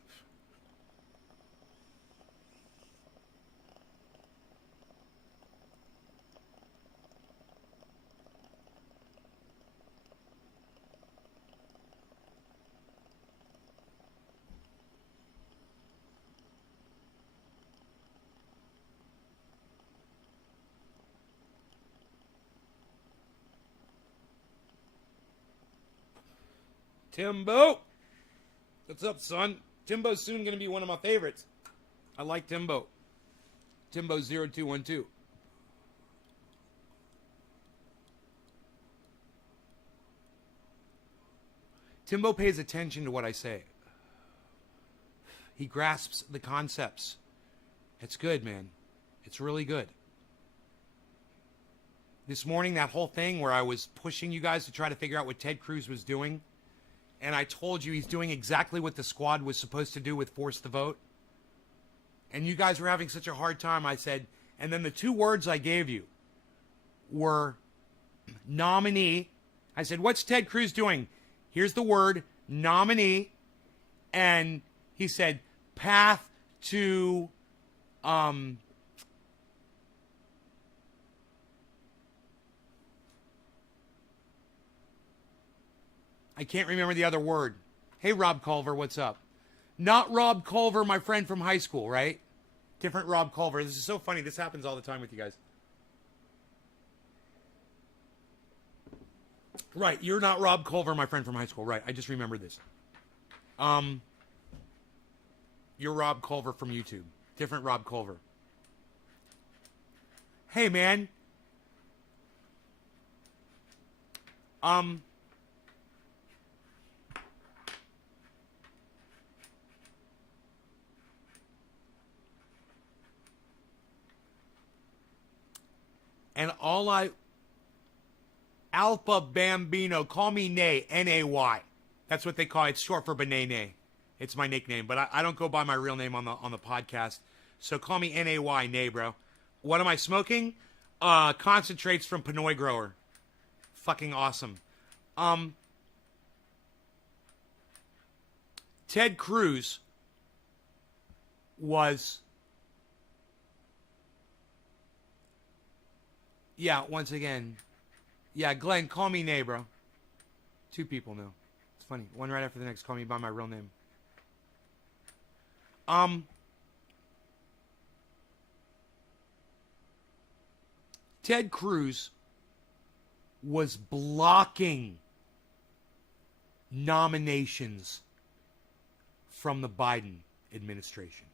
Timbo! What's up, son? Timbo's soon going to be one of my favorites. I like Timbo. Timbo0212. Timbo pays attention to what I say. He grasps the concepts. It's good, man. It's really good. this morning, that whole thing where I was pushing you guys to try to figure out what Ted Cruz was doing, and I told you he's doing exactly what the squad was supposed to do with Force the Vote, and you guys were having such a hard time, I said, and then the two words I gave you were nominee. I said, what's Ted Cruz doing? Here's the word, nominee. And he said, path to, I can't remember the other word. Hey, Rob Culver, what's up? Not Rob Culver, my friend from high school, right? Different Rob Culver. This is so funny. This happens all the time with you guys. Right, you're not Rob Culver, my friend from high school. Right, I just remembered this. You're Rob Culver from YouTube. Different Rob Culver. Hey, man. And all Alpha Bambino, call me Nay, N-A-Y. That's what they call it. It's short for Banane. It's my nickname, but I don't go by my real name on the podcast. So call me N-A-Y, Nay, bro. What am I smoking? Concentrates from Pinoy Grower. Fucking awesome. Ted Cruz was... Yeah, once again. Yeah, Glenn, call me Nay, bro. Two people know. It's funny. One right after the next, call me by my real name. Ted Cruz was blocking nominations from the Biden administration.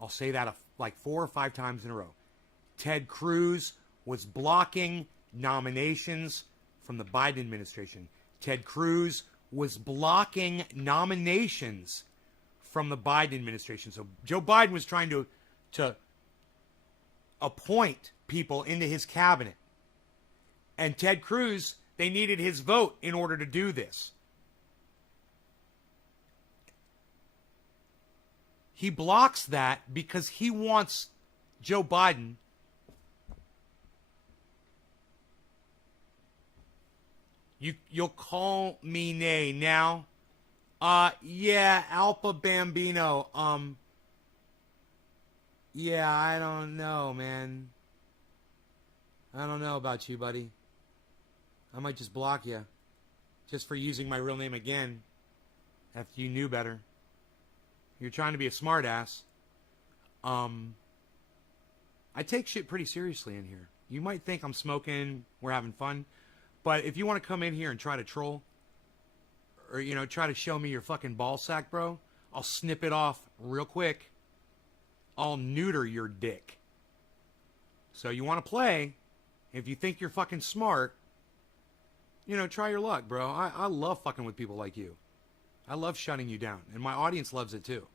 I'll say that like 4 or 5 times in a row. Ted Cruz was blocking nominations from the Biden administration. Ted Cruz was blocking nominations from the Biden administration. So Joe Biden was trying to appoint people into his cabinet. And Ted Cruz, they needed his vote in order to do this. He blocks that because he wants Joe Biden You'll call me Nay now. Yeah, Alpha Bambino. Yeah, I don't know, man. I don't know about you, buddy. I might just block you. Just for using my real name again. After you knew better. You're trying to be a smartass. I take shit pretty seriously in here. You might think I'm smoking, we're having fun. But if you want to come in here and try to troll, or, try to show me your fucking ball sack, bro, I'll snip it off real quick. I'll neuter your dick. So you want to play, if you think you're fucking smart, try your luck, bro. I love fucking with people like you. I love shutting you down, and my audience loves it too.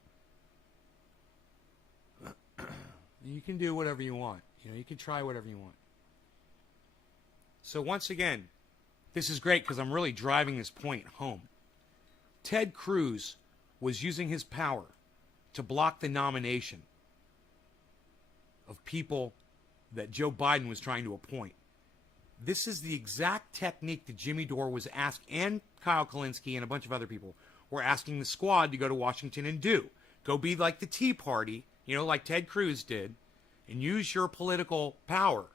You can do whatever you want. You can try whatever you want. So once again, this is great because I'm really driving this point home. Ted Cruz was using his power to block the nomination of people that Joe Biden was trying to appoint. This is the exact technique that Jimmy Dore was asked, and Kyle Kalinske and a bunch of other people were asking the squad to go to Washington and do. Go be like the Tea Party, like Ted Cruz did, and use your political power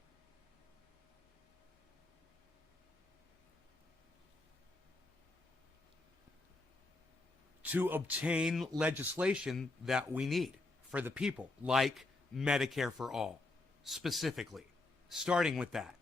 to obtain legislation that we need for the people, like Medicare for all, specifically, starting with that.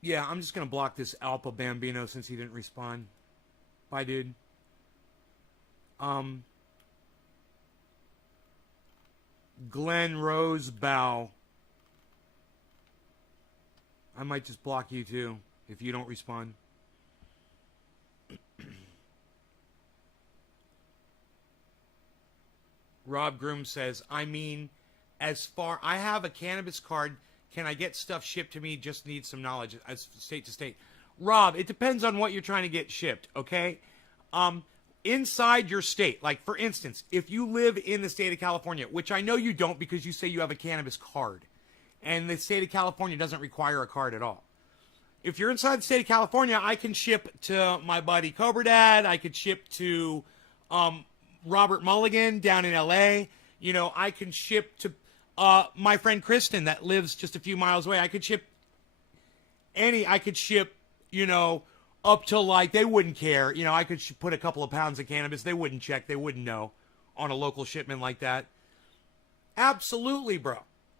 Yeah, I'm just going to block this Alpha Bambino since he didn't respond. Bye, dude. Glenn Rosebow. I might just block you too if you don't respond. Rob Groom says, I mean, as far, I have a cannabis card. Can I get stuff shipped to me? Just need some knowledge as state to state. Rob, it depends on what you're trying to get shipped, okay? Inside your state, like for instance, if you live in the state of California, which I know you don't because you say you have a cannabis card, and the state of California doesn't require a card at all. If you're inside the state of California, I can ship to my buddy Cobra Dad. I could ship to Robert Mulligan down in LA. You know, I can ship to my friend Kristen that lives just a few miles away. I could ship, you know, up to like, they wouldn't care. You know, I could put a couple of pounds of cannabis. They wouldn't check. They wouldn't know on a local shipment like that. Absolutely, bro.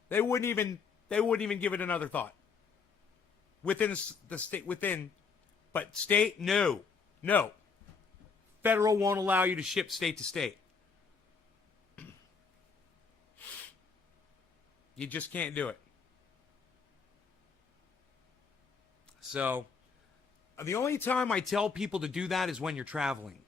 They wouldn't even give it another thought. Within the state, but state, no. Federal won't allow you to ship state to state. You just can't do it. So, the only time I tell people to do that is when you're traveling.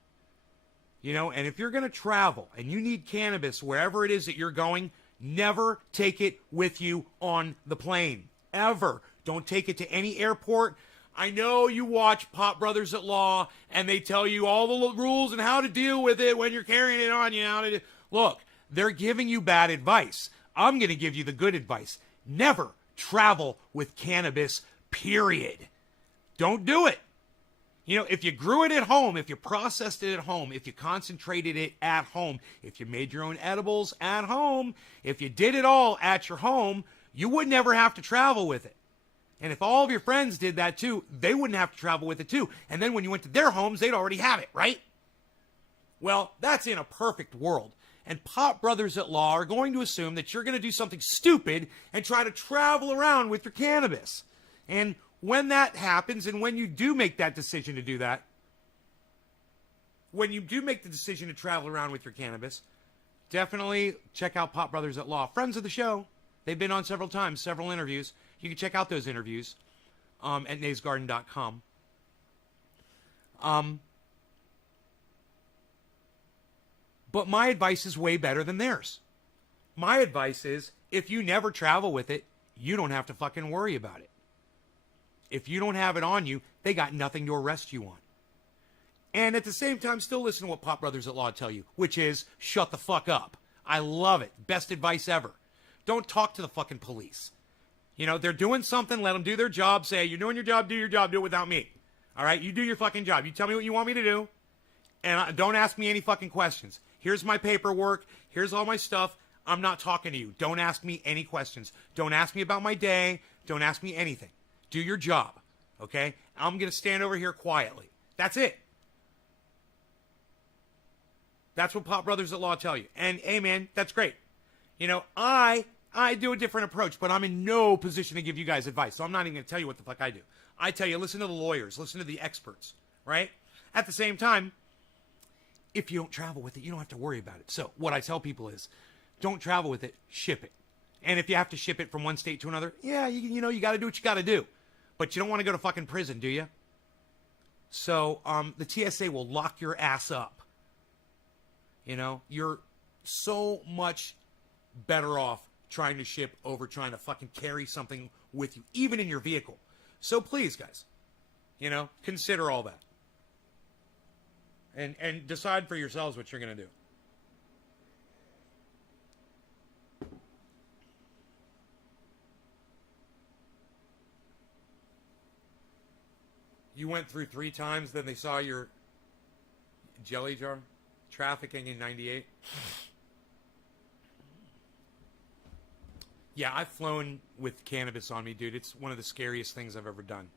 You know, and if you're going to travel and you need cannabis wherever it is that you're going, never take it with you on the plane. Ever. Don't take it to any airport. I know you watch Pop Brothers at Law and they tell you all the rules and how to deal with it when you're carrying it on you. Look, they're giving you bad advice. I'm going to give you the good advice. Never travel with cannabis, period. Don't do it. You know, if you grew it at home, if you processed it at home, if you concentrated it at home, if you made your own edibles at home, if you did it all at your home, you would never have to travel with it. And if all of your friends did that too, they wouldn't have to travel with it too. And then when you went to their homes, they'd already have it, right? Well, that's in a perfect world. And Pop Brothers at Law are going to assume that you're going to do something stupid and try to travel around with your cannabis. And when that happens, and when you do make that decision to do that, when you do make the decision to travel around with your cannabis, definitely check out Pop Brothers at Law. Friends of the show. They've been on several times, several interviews. You can check out those interviews at naysgarden.com. But my advice is way better than theirs. My advice is, if you never travel with it, you don't have to fucking worry about it. If you don't have it on you, they got nothing to arrest you on. And at the same time, still listen to what Pop Brothers at Law tell you, which is, shut the fuck up. I love it. Best advice ever. Don't talk to the fucking police. You know, they're doing something, let them do their job. Say, you're doing your job, do it without me. All right? You do your fucking job. You tell me what you want me to do, and don't ask me any fucking questions. Here's my paperwork. Here's all my stuff. I'm not talking to you. Don't ask me any questions. Don't ask me about my day. Don't ask me anything. Do your job, okay? I'm going to stand over here quietly. That's it. That's what Pop Brothers at Law tell you. And, hey, man, that's great. You know, I do a different approach, but I'm in no position to give you guys advice, so I'm not even going to tell you what the fuck I do. I tell you, listen to the lawyers, listen to the experts, right? At the same time, if you don't travel with it, you don't have to worry about it. So what I tell people is, don't travel with it, ship it. And if you have to ship it from one state to another, yeah, you know, you got to do what you got to do. But you don't want to go to fucking prison, do you? So the TSA will lock your ass up. You know, you're so much better off trying to ship over trying to fucking carry something with you, even in your vehicle. So please, guys, you know, consider all that. And decide for yourselves what you're going to do. You went through 3 times, then they saw your jelly jar trafficking in 98. Yeah, I've flown with cannabis on me, dude. It's one of the scariest things I've ever done.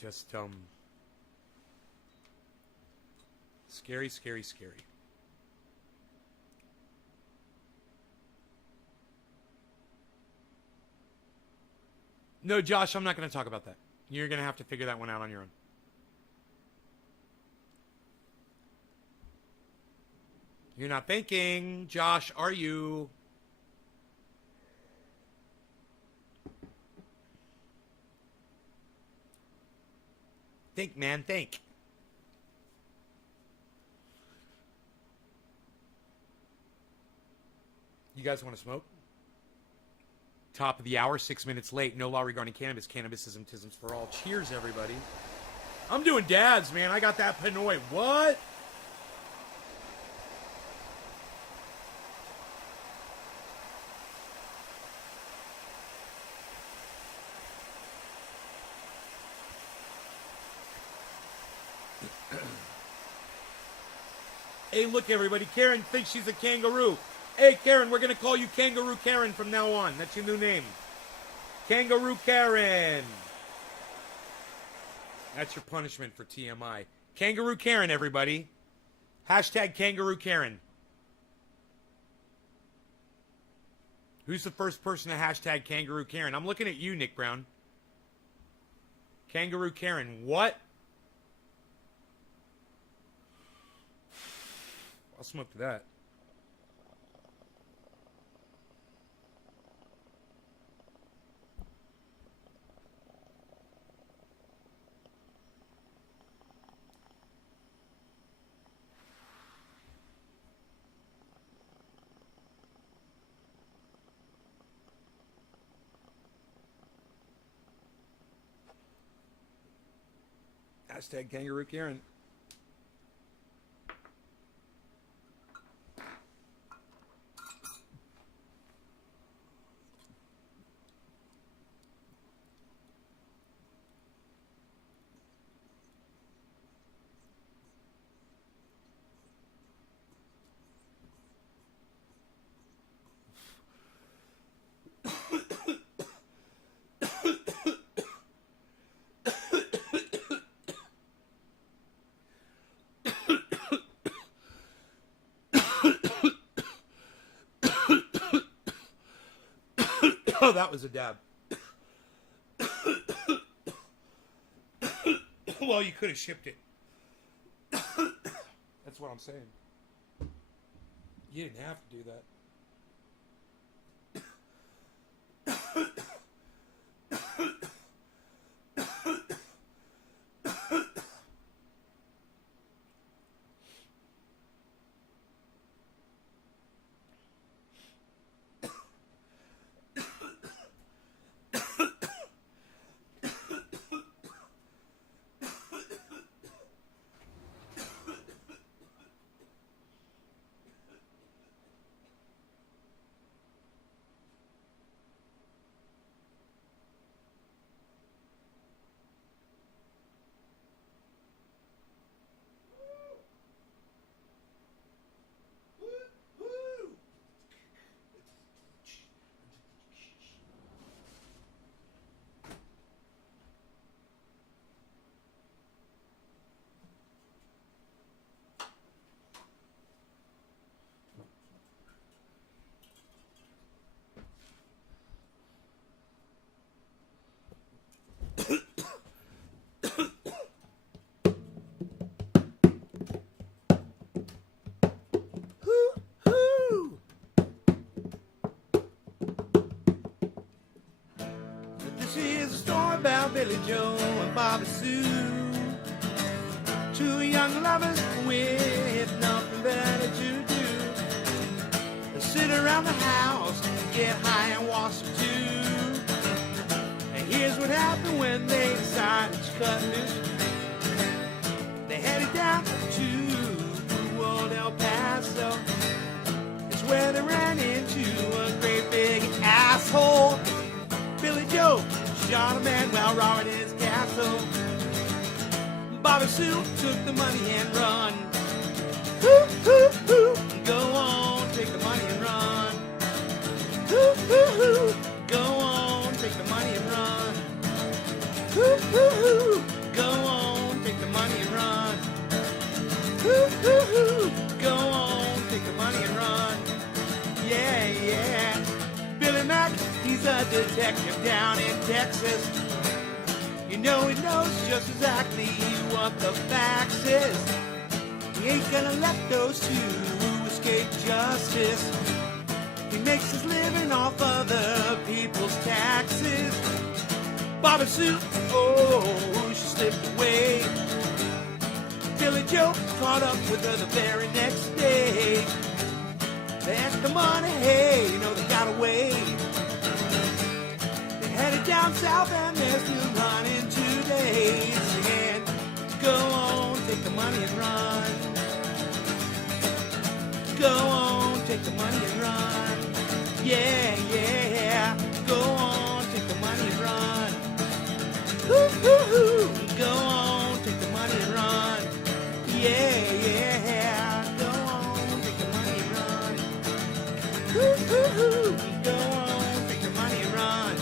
Just, scary, scary, scary. No, Josh, I'm not going to talk about that. You're going to have to figure that one out on your own. You're not thinking, Josh, are you? Think, man, think. You guys want to smoke? Top of the hour, 6 minutes late. No law regarding cannabis. Cannabisism, tisms for all. Cheers, everybody. I'm doing dads, man. I got that Pinoy. What? Hey, look, everybody. Karen thinks she's a kangaroo. Hey, Karen, we're going to call you Kangaroo Karen from now on. That's your new name. Kangaroo Karen. That's your punishment for TMI. Kangaroo Karen, everybody. Hashtag Kangaroo Karen. Who's the first person to hashtag Kangaroo Karen? I'm looking at you, Nick Brown. Kangaroo Karen. What? I'll smoke to that. Hashtag Kangaroo Karen. Oh, that was a dab. Well, you could have shipped it. That's what I'm saying. You didn't have to do that. About Billy Joe and Bobby Sue, two young lovers with nothing better to do. They sit around the house, get high and watch some too. And here's what happened when they decided to cut loose. They headed down to old El Paso. It's where they ran into a great big asshole. Billy Joe shot a man while robbing his castle. Bobby Sue took the money and run. Hoo, hoo, hoo. Go on, take the money and run. Hoo, hoo, hoo. Go on, take the money and run. Hoo, hoo, hoo. Go on, take the money and run. Hoo, hoo, hoo. Go on, take the money and run. Yeah, yeah. Billy Mack, he's a detective down in Texas. You know he knows just exactly what the facts is. He ain't gonna let those two escape justice. He makes his living off other people's taxes. Bobby Sue, oh, she's slipped away. Billy Joe caught up with her the very next day. They asked the money, hey, you know they got away. They headed down south and they're still running today. Singing, go on, take the money and run. Go on, take the money and run. Yeah, yeah, go on, take the money and run. Woo-hoo-hoo, go on, take the money and run. Yeah, yeah, go on, take the money and run. Woo-hoo-hoo, go on, take the money and run.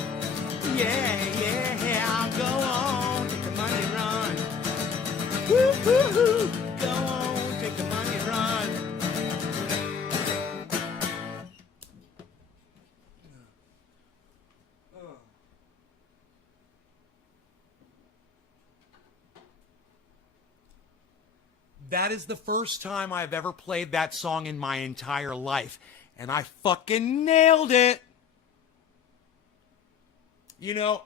Yeah, yeah, go on, take the money and run. Woo-hoo-hoo, go on, take the money and run. That is the first time I've ever played that song in my entire life. And I fucking nailed it. You know,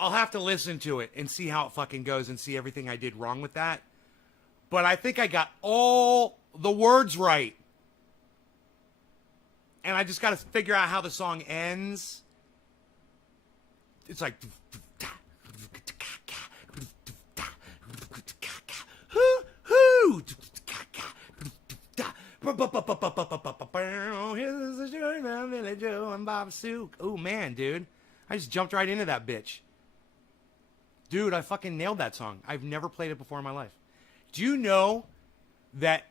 I'll have to listen to it and see how it fucking goes and see everything I did wrong with that. But I think I got all the words right. And I just got to figure out how the song ends. It's like... Oh man, dude. I just jumped right into that bitch. Dude, I fucking nailed that song. I've never played it before in my life. Do you know that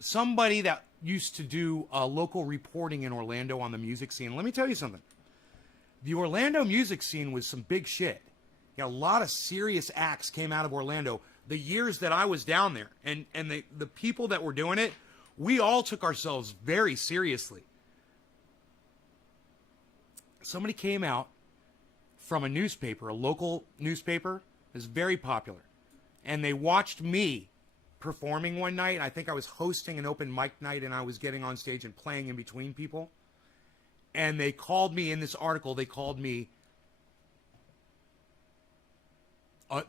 somebody that used to do local reporting in Orlando on the music scene, let me tell you something. The Orlando music scene was some big shit. A lot of serious acts came out of Orlando the years that I was down there. And the people that were doing it, we all took ourselves very seriously. Somebody came out from a newspaper, a local newspaper, it was very popular. And they watched me performing one night. I think I was hosting an open mic night and I was getting on stage and playing in between people. And they called me in this article, they called me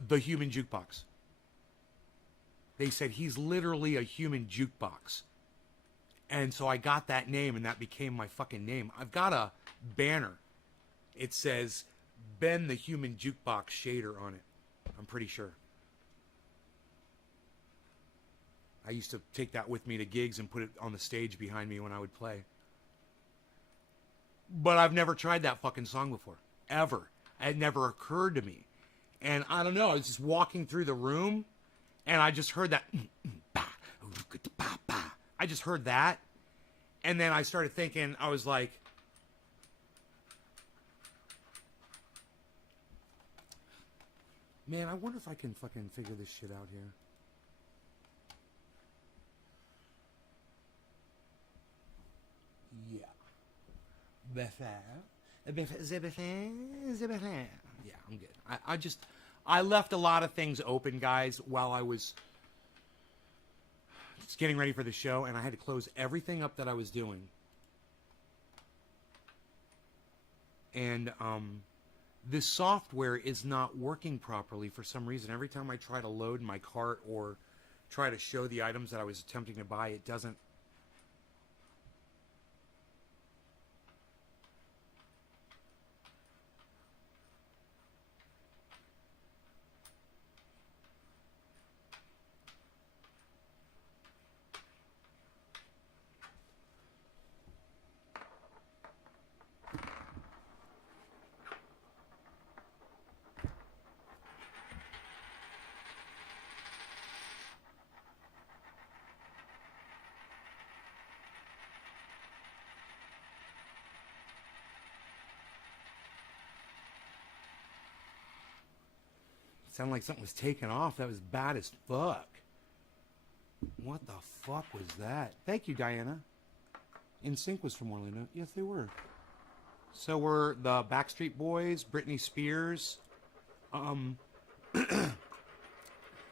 the human jukebox. They said, he's literally a human jukebox. And so I got that name and that became my fucking name. I've got a banner. It says, Ben the Human Jukebox Shader on it. I'm pretty sure. I used to take that with me to gigs and put it on the stage behind me when I would play. But I've never tried that fucking song before. Ever. It never occurred to me. And I don't know, I was just walking through the room and I just heard that. I just heard that. And then I started thinking, I was like, man, I wonder if I can fucking figure this shit out here. Yeah. Yeah, I'm good. I left a lot of things open, guys, while I was just getting ready for the show, and I had to close everything up that I was doing. And this software is not working properly for some reason. Every time I try to load my cart or try to show the items that I was attempting to buy, it doesn't. Sounded like something was taken off. That was bad as fuck. What the fuck was that? Thank you, Diana. NSYNC was from Orlando. Yes, they were. So were the Backstreet Boys, Britney Spears,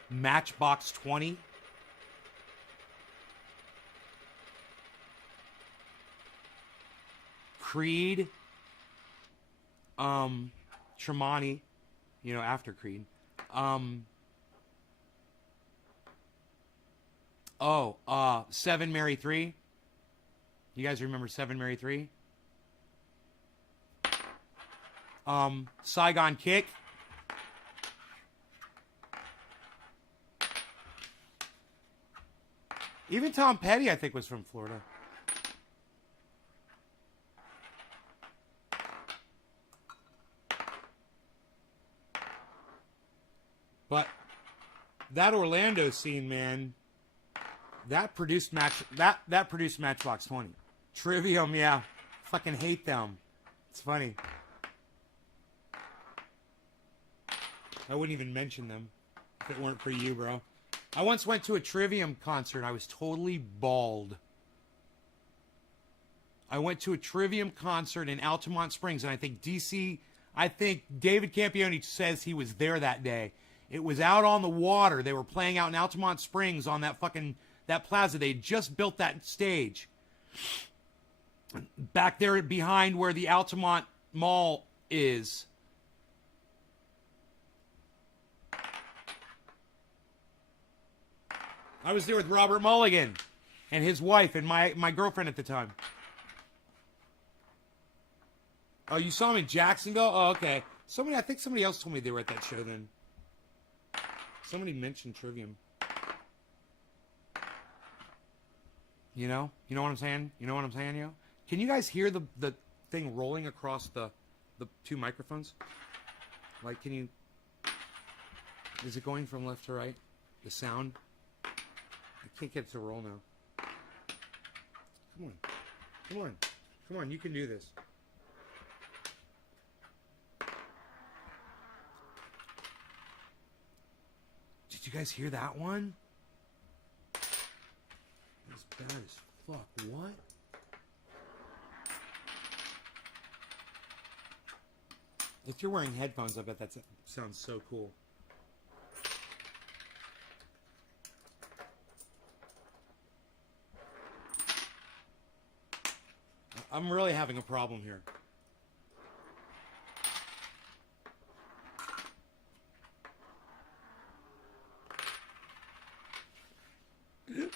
Matchbox 20. Creed. Tremonti, you know, after Creed. Oh, 7 Mary 3. You guys remember 7 Mary 3? Saigon Kick. Even Tom Petty, I think, was from Florida. But that Orlando scene, man, that produced Matchbox 20. Trivium, yeah. Fucking hate them. It's funny. I wouldn't even mention them if it weren't for you, bro. I once went to a Trivium concert. I was totally bald. I went to a Trivium concert in Altamont Springs, and I think David Campione says he was there that day. It was out on the water. They were playing out in Altamont Springs on that plaza. They had just built that stage. Back there behind where the Altamont Mall is. I was there with Robert Mulligan and his wife and my girlfriend at the time. Oh, you saw him in Jacksonville? Oh, okay. I think somebody else told me they were at that show then. Somebody mentioned Trivium. You know what I'm saying? You know what I'm saying, yo? Can you guys hear the thing rolling across the two microphones? Like, is it going from left to right? The sound? I can't get it to roll now. Come on, you can do this. Did you guys hear that one? It's bad as fuck. What? If you're wearing headphones, I bet that sounds so cool. I'm really having a problem here.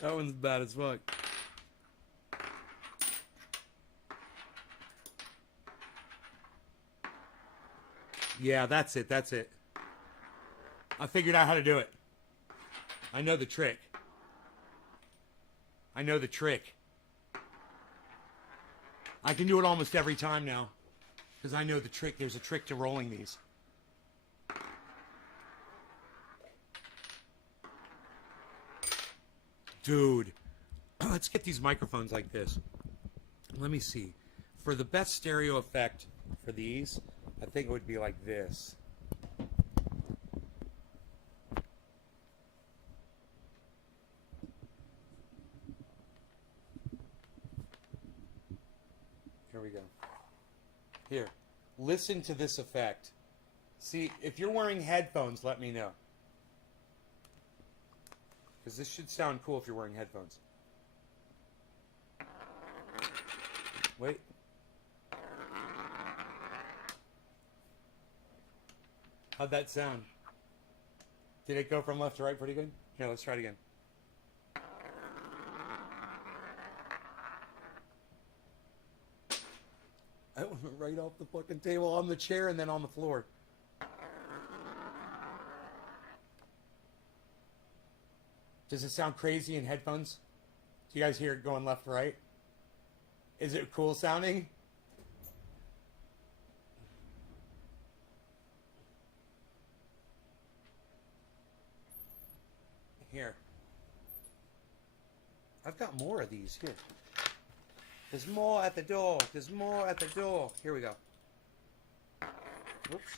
That one's bad as fuck. Yeah, that's it. I figured out how to do it. I know the trick. I can do it almost every time now. Because I know the trick. There's a trick to rolling these. Dude. Let's get these microphones like this. Let me see. For the best stereo effect for these, I think it would be like this. Here we go. Here. Listen to this effect. See, if you're wearing headphones, let me know. Because this should sound cool if you're wearing headphones. Wait. How'd that sound? Did it go from left to right pretty good? Here, let's try it again. I went right off the fucking table on the chair and then on the floor. Does it sound crazy in headphones? Do you guys hear it going left to right? Is it cool sounding? Here. I've got more of these. Here. There's more at the door. There's more at the door. Here we go. Whoops.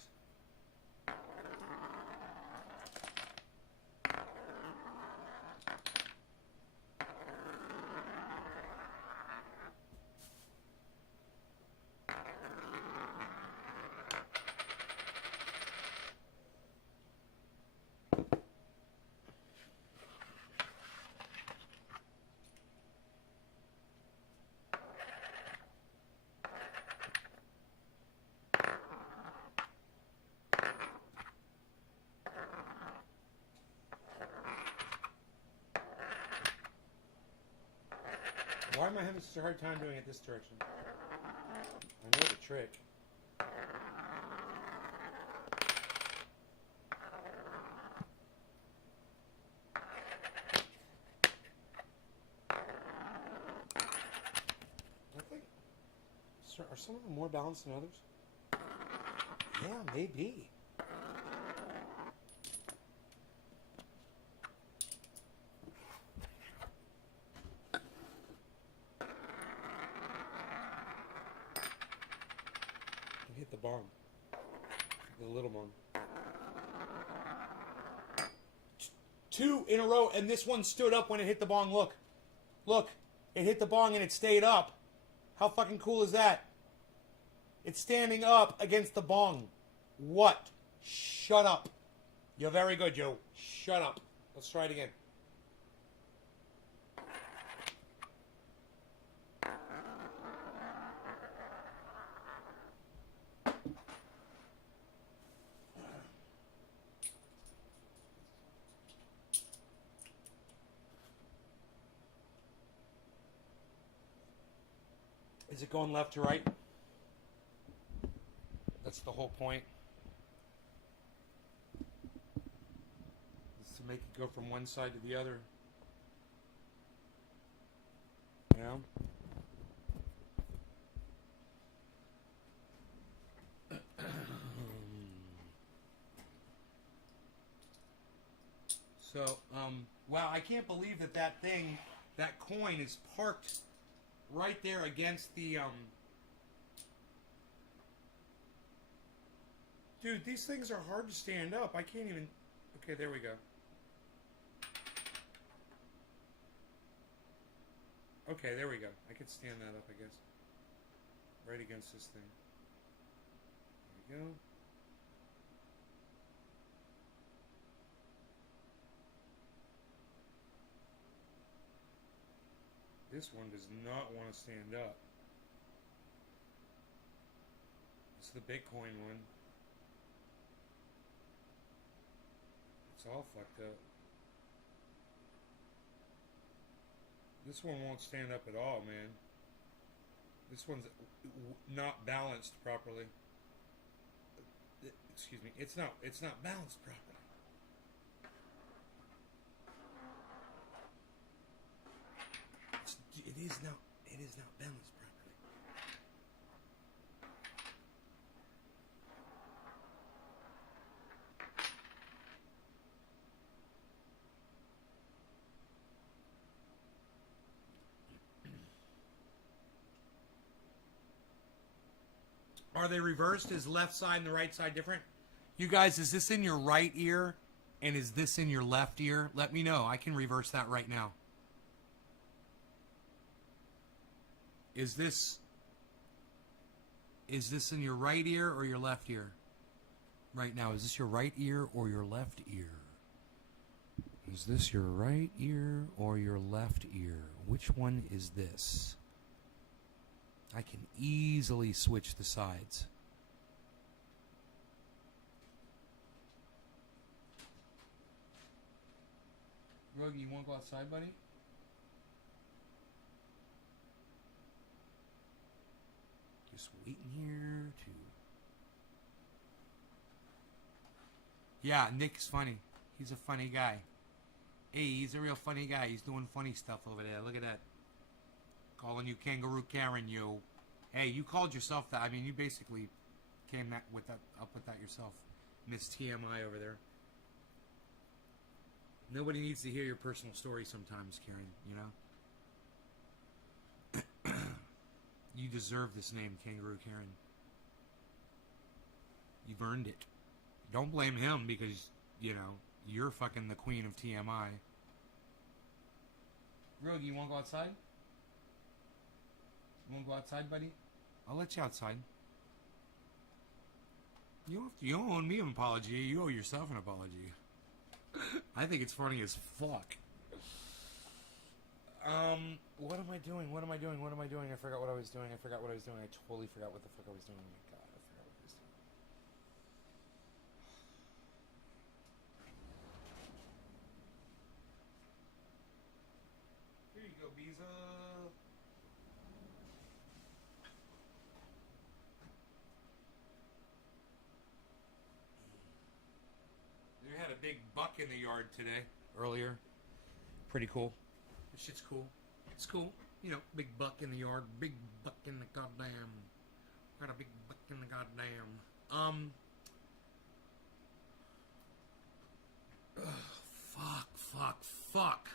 am I having such a hard time doing it this direction? I know the trick. I think, are some of them more balanced than others? Yeah, maybe. Hit the bong. The little bong. Two in a row, and this one stood up when it hit the bong. Look. Look. It hit the bong and it stayed up. How fucking cool is that? It's standing up against the bong. What? Shut up. You're very good, Joe. Shut up. Let's try it again. Is it going left to right? That's the whole point. Is to make it go from one side to the other. You know? So, wow, I can't believe that thing, that coin is parked right there against the, Dude, these things are hard to stand up. I can't even... Okay, there we go. Okay, there we go. I could stand that up, I guess. Right against this thing. There we go. This one does not want to stand up. It's the Bitcoin one. It's all fucked up. This one won't stand up at all, man. This one's not balanced properly. Excuse me. It's not balanced properly. It is not balanced properly. Are they reversed? Is left side and the right side different? You guys, is this in your right ear and is this in your left ear? Let me know. I can reverse that right now. Is this in your right ear or your left ear? Right now, is this your right ear or your left ear? Is this your right ear or your left ear? Which one is this? I can easily switch the sides. Rogie, you want to go outside, buddy? Just waiting here to... Yeah, Nick's funny. He's a funny guy. Hey, he's a real funny guy. He's doing funny stuff over there. Look at that. Calling you Kangaroo Karen, yo. Hey, you called yourself that. I mean, you basically came up with that yourself. Miss TMI over there. Nobody needs to hear your personal story sometimes, Karen, you know? You deserve this name, Kangaroo Karen. You've earned it. Don't blame him because, you know, you're fucking the queen of TMI. Rogue, you want to go outside? You want to go outside, buddy? I'll let you outside. You don't owe me an apology. You owe yourself an apology. I think it's funny as fuck. What am I doing? What am I doing? What am I doing? I forgot what I was doing. I totally forgot what the fuck I was doing. Oh my god, I forgot what I was doing. Here you go, Biza. in the yard today, earlier. Pretty cool. This shit's cool. It's cool. You know, big buck in the yard, big buck in the goddamn. Got a big buck in the goddamn. Fuck.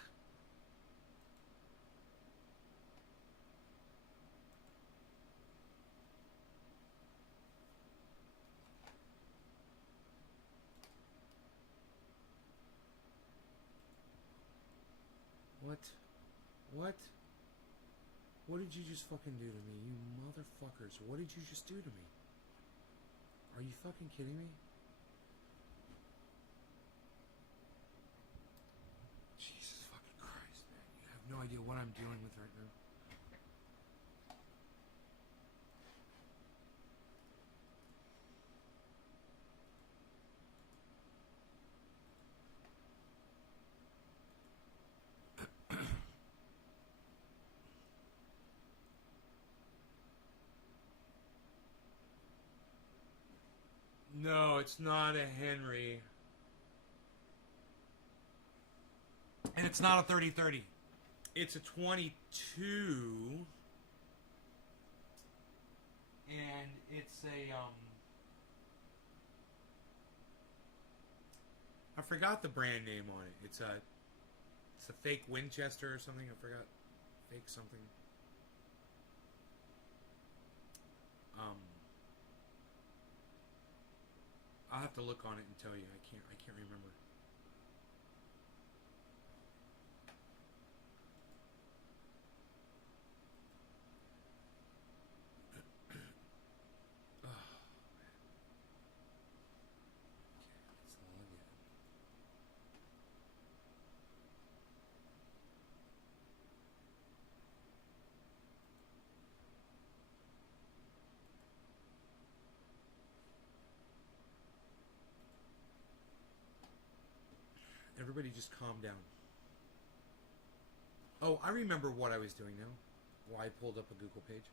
What? What did you just fucking do to me, you motherfuckers? What did you just do to me? Are you fucking kidding me? Jesus fucking Christ, man. You have no idea what I'm dealing with right now. No, it's not a Henry. And it's not a 30-30. It's a 22. And it's a, I forgot the brand name on it. It's a fake Winchester or something. I forgot. Fake something. I'll have to look on it and tell you. I can't remember. Oh, man. Okay, let's log in. Everybody just calm down. Oh, I remember what I was doing now. Why I pulled up a Google page.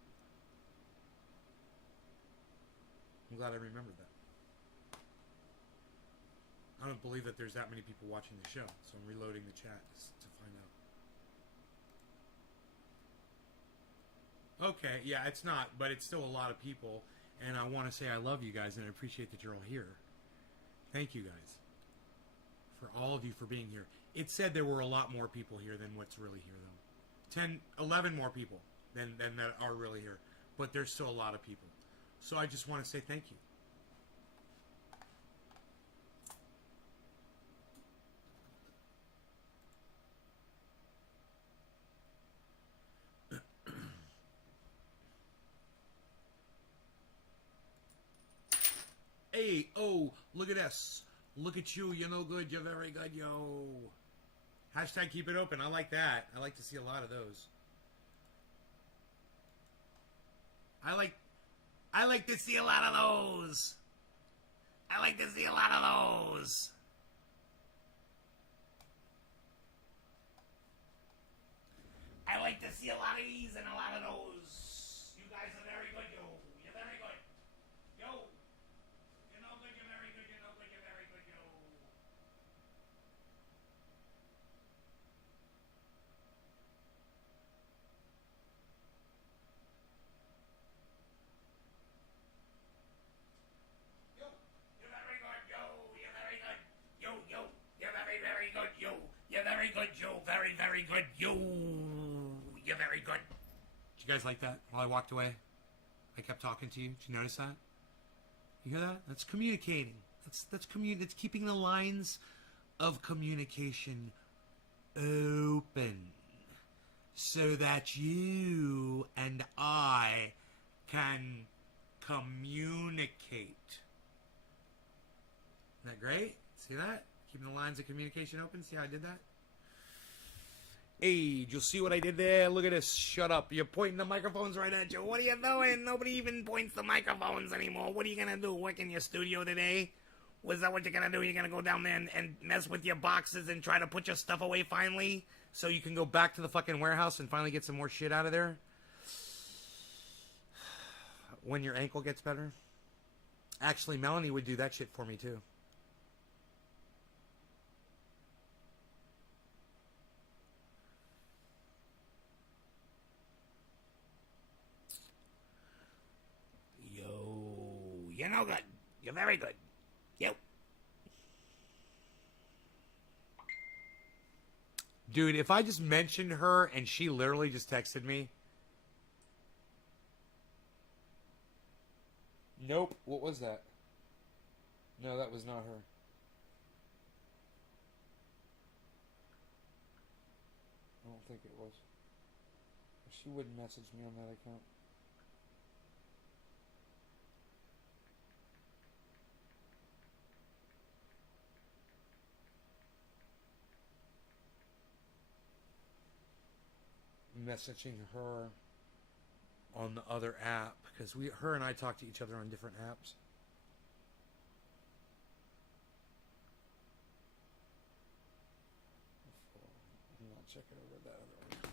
I'm glad I remembered that. I don't believe that there's that many people watching the show, so I'm reloading the chat to find out. Okay, yeah, it's not, but it's still a lot of people, and I want to say I love you guys, and I appreciate that you're all here. Thank you guys. For all of you for being here. It said there were a lot more people here than what's really here, though. 11 more people than that are really here. But there's still a lot of people. So I just want to say thank you. Hey, oh, look at this. Look at you. You're no good. You're very good, yo. Hashtag keep it open. I like that. I like to see a lot of those. I like to see a lot of those. I like to see a lot of those. I like to see a lot of these and a lot of those. You guys are very good, yo. You're very good. Yo. You're no good, you're very good, you're no good, you're very good, yo. Yo, you're very good, yo. You're very good. Yo, you're very, very good, yo. You're very good, yo. Very, very good, yo. You're very good. Did you guys like that while I walked away? I kept talking to you. Did you notice that? You hear that? That's communicating. That's keeping the lines of communication open so that you and I can communicate. Isn't that great? See that? Keeping the lines of communication open. See how I did that? Hey, you'll see what I did there? Look at this. Shut up. You're pointing the microphones right at you. What are you doing? Nobody even points the microphones anymore. What are you going to do? Work in your studio today? Was that what you're going to do? You're going to go down there and mess with your boxes and try to put your stuff away finally? So you can go back to the fucking warehouse and finally get some more shit out of there? When your ankle gets better? Actually, Melanie would do that shit for me too. You're no good. You're very good. Yep. Dude, if I just mentioned her and she literally just texted me. Nope. What was that? No, that was not her. I don't think it was. She wouldn't message me on that account. Messaging her on the other app because her and I talk to each other on different apps. I'm not checking over that other one.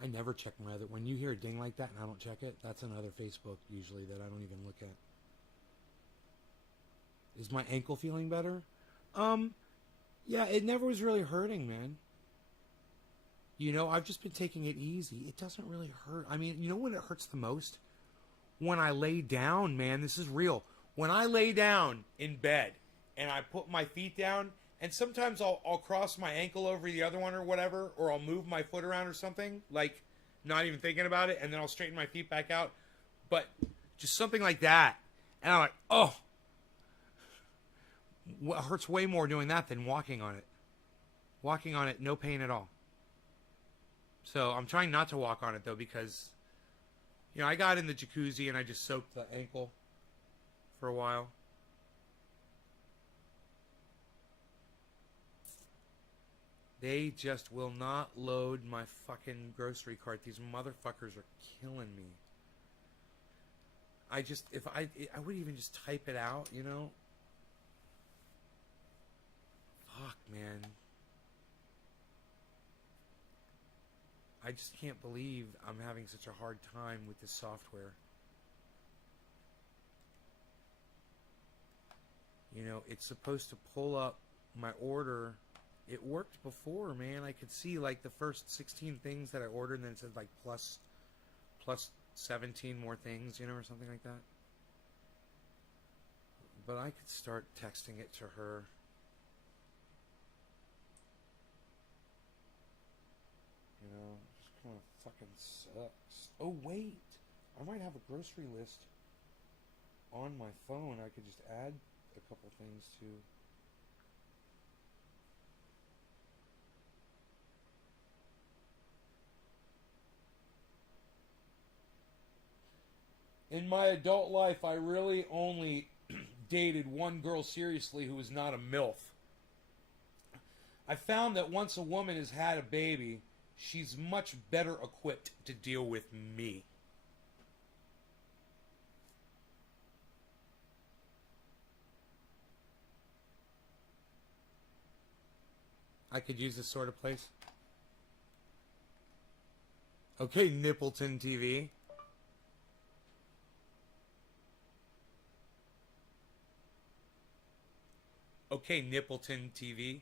I never check my other. When you hear a ding like that and I don't check it, that's another Facebook usually that I don't even look at. Is my ankle feeling better? Yeah, it never was really hurting, man. You know, I've just been taking it easy. It doesn't really hurt. I mean, you know when it hurts the most? When I lay down, man. This is real. When I lay down in bed and I put my feet down, and sometimes I'll cross my ankle over the other one or whatever, or I'll move my foot around or something, like not even thinking about it, and then I'll straighten my feet back out. But just something like that. And I'm like, oh. It hurts way more doing that than walking on it. Walking on it, no pain at all. So I'm trying not to walk on it, though, because, you know, I got in the jacuzzi and I just soaked the ankle for a while. They just will not load my fucking grocery cart. These motherfuckers are killing me. I would even just type it out, you know? Fuck, man. I just can't believe I'm having such a hard time with this software. You know, it's supposed to pull up my order. It worked before, man. I could see like the first 16 things that I ordered, and then it said like plus 17 more things, you know, or something like that. But I could start texting it to her. You know, it just kind of fucking sucks. Oh, wait. I might have a grocery list on my phone. I could just add a couple things to. In my adult life, I really only dated one girl seriously who was not a MILF. I found that once a woman has had a baby, she's much better equipped to deal with me. I could use this sort of place. Okay, Nippleton TV. Okay, Nippleton TV.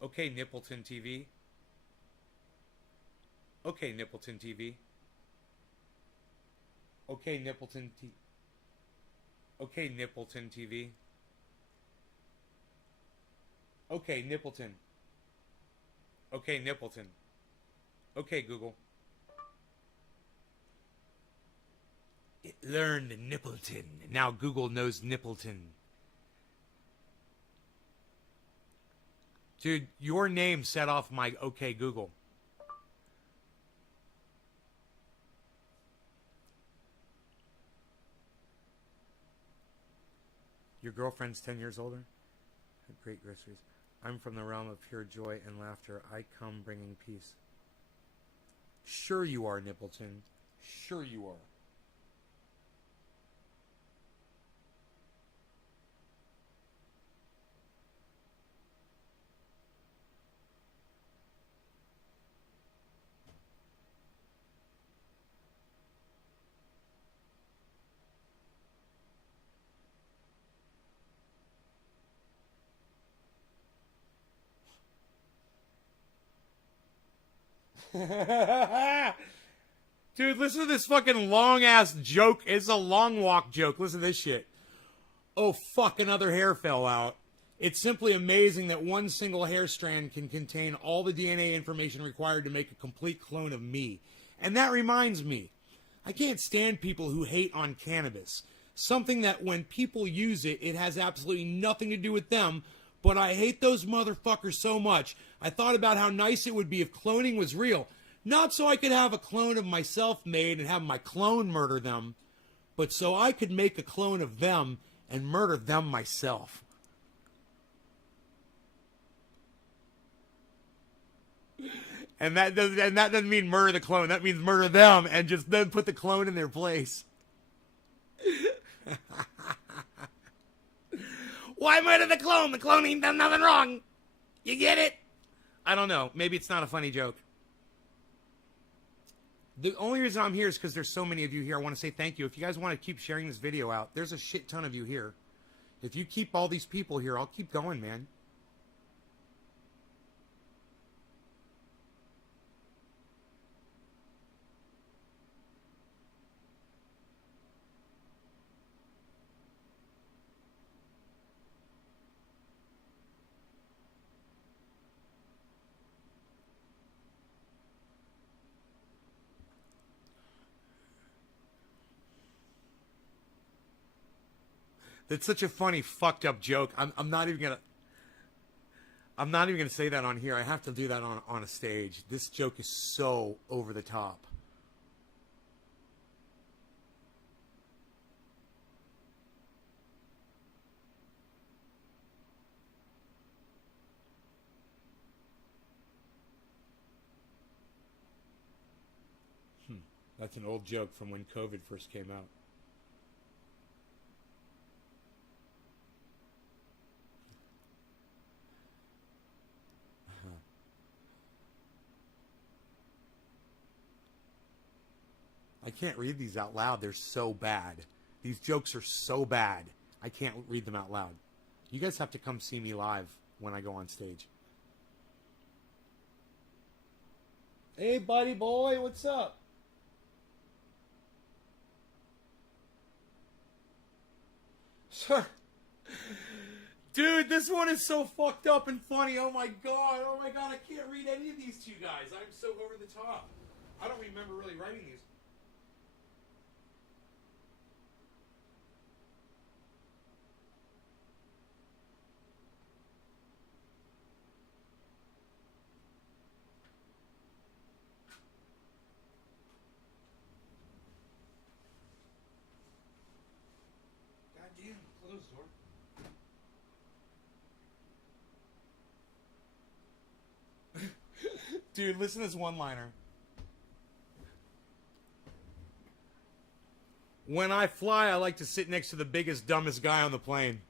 Okay, Nippleton TV. Okay, Nippleton TV. Okay, Nippleton TV. Okay, Nippleton TV. Okay, Nippleton. Okay, Nippleton. Okay, Google. It learned Nippleton. Now Google knows Nippleton. Dude, your name set off my OK Google. Your girlfriend's 10 years older? Great groceries. I'm from the realm of pure joy and laughter. I come bringing peace. Sure you are, Nippleton. Sure you are. Dude, listen to this fucking long-ass joke. It's a long walk joke. Listen to this shit. Oh, fuck, another hair fell out. It's simply amazing that one single hair strand can contain all the DNA information required to make a complete clone of me. And that reminds me, I can't stand people who hate on cannabis. Something that when people use it, it has absolutely nothing to do with them, but I hate those motherfuckers so much. I thought about how nice it would be if cloning was real. Not so I could have a clone of myself made and have my clone murder them, but so I could make a clone of them and murder them myself. And that doesn't mean murder the clone. That means murder them and just then put the clone in their place. Why murder the clone? The clone ain't done nothing wrong. You get it? I don't know. Maybe it's not a funny joke. The only reason I'm here is because there's so many of you here. I want to say thank you. If you guys want to keep sharing this video out, there's a shit ton of you here. If you keep all these people here, I'll keep going, man. That's such a funny, fucked up joke. I'm not even gonna say that on here. I have to do that on a stage. This joke is so over the top. That's an old joke from when COVID first came out. I can't read these out loud. They're so bad. These jokes are so bad. I can't read them out loud. You guys have to come see me live when I go on stage. Hey, buddy boy, what's up? Sure. Dude, this one is so fucked up and funny. Oh my god. Oh my god, I can't read any of these two guys. I'm so over the top. I don't remember really writing these. Goddamn, close the door. Dude, listen to this one-liner. When I fly, I like to sit next to the biggest, dumbest guy on the plane.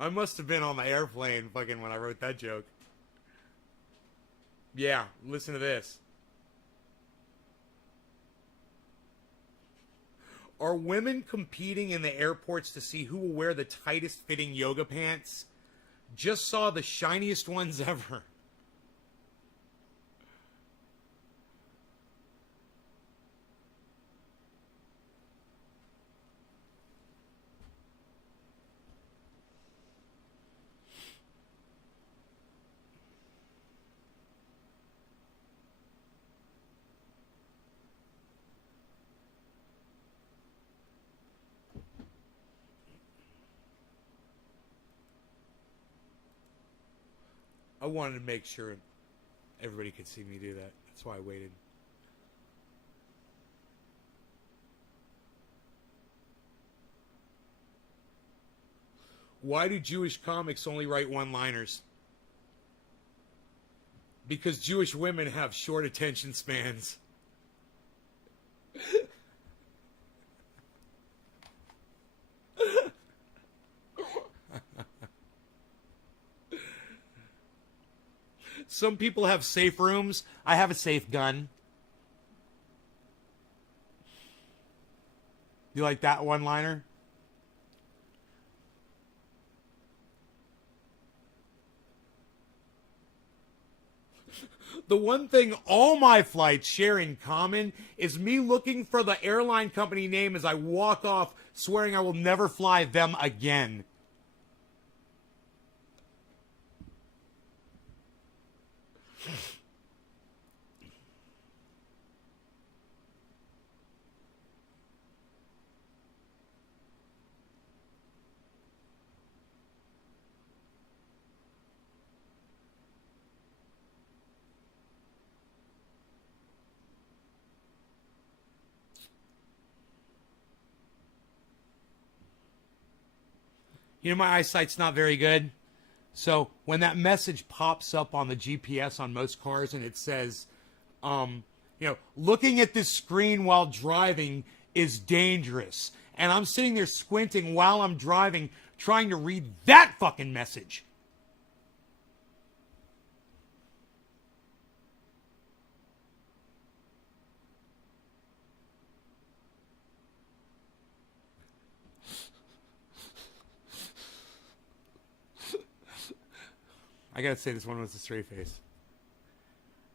I must have been on the airplane fucking when I wrote that joke. Yeah, listen to this. Are women competing in the airports to see who will wear the tightest fitting yoga pants? Just saw the shiniest ones ever. I wanted to make sure everybody could see me do that. That's why I waited. Why do Jewish comics only write one-liners? Because Jewish women have short attention spans. Some people have safe rooms. I have a safe gun. You like that one-liner? The one thing all my flights share in common is me looking for the airline company name as I walk off, swearing I will never fly them again. You know, my eyesight's not very good. So when that message pops up on the GPS on most cars and it says, looking at this screen while driving is dangerous. And I'm sitting there squinting while I'm driving, trying to read that fucking message. I gotta say, this one was a straight face.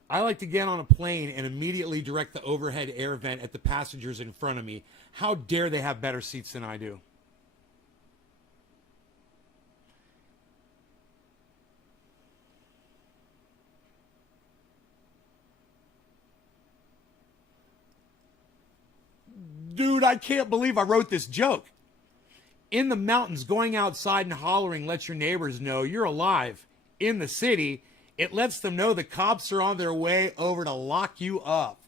I like to get on a plane and immediately direct the overhead air vent at the passengers in front of me. How dare they have better seats than I do? Dude, I can't believe I wrote this joke. In the mountains, going outside and hollering lets your neighbors know you're alive. In the city, it lets them know the cops are on their way over to lock you up.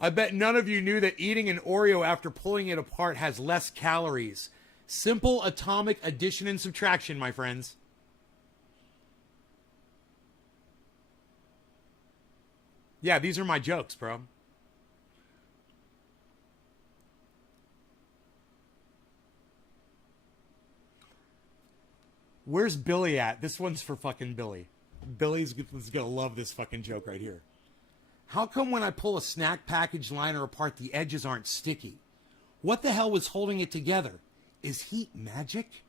I bet none of you knew that eating an Oreo after pulling it apart has less calories. Simple atomic addition and subtraction, my friends. Yeah, these are my jokes, bro. Where's Billy at? This one's for fucking Billy. Billy's gonna love this fucking joke right here. How come when I pull a snack package liner apart, the edges aren't sticky? What the hell was holding it together? Is heat magic?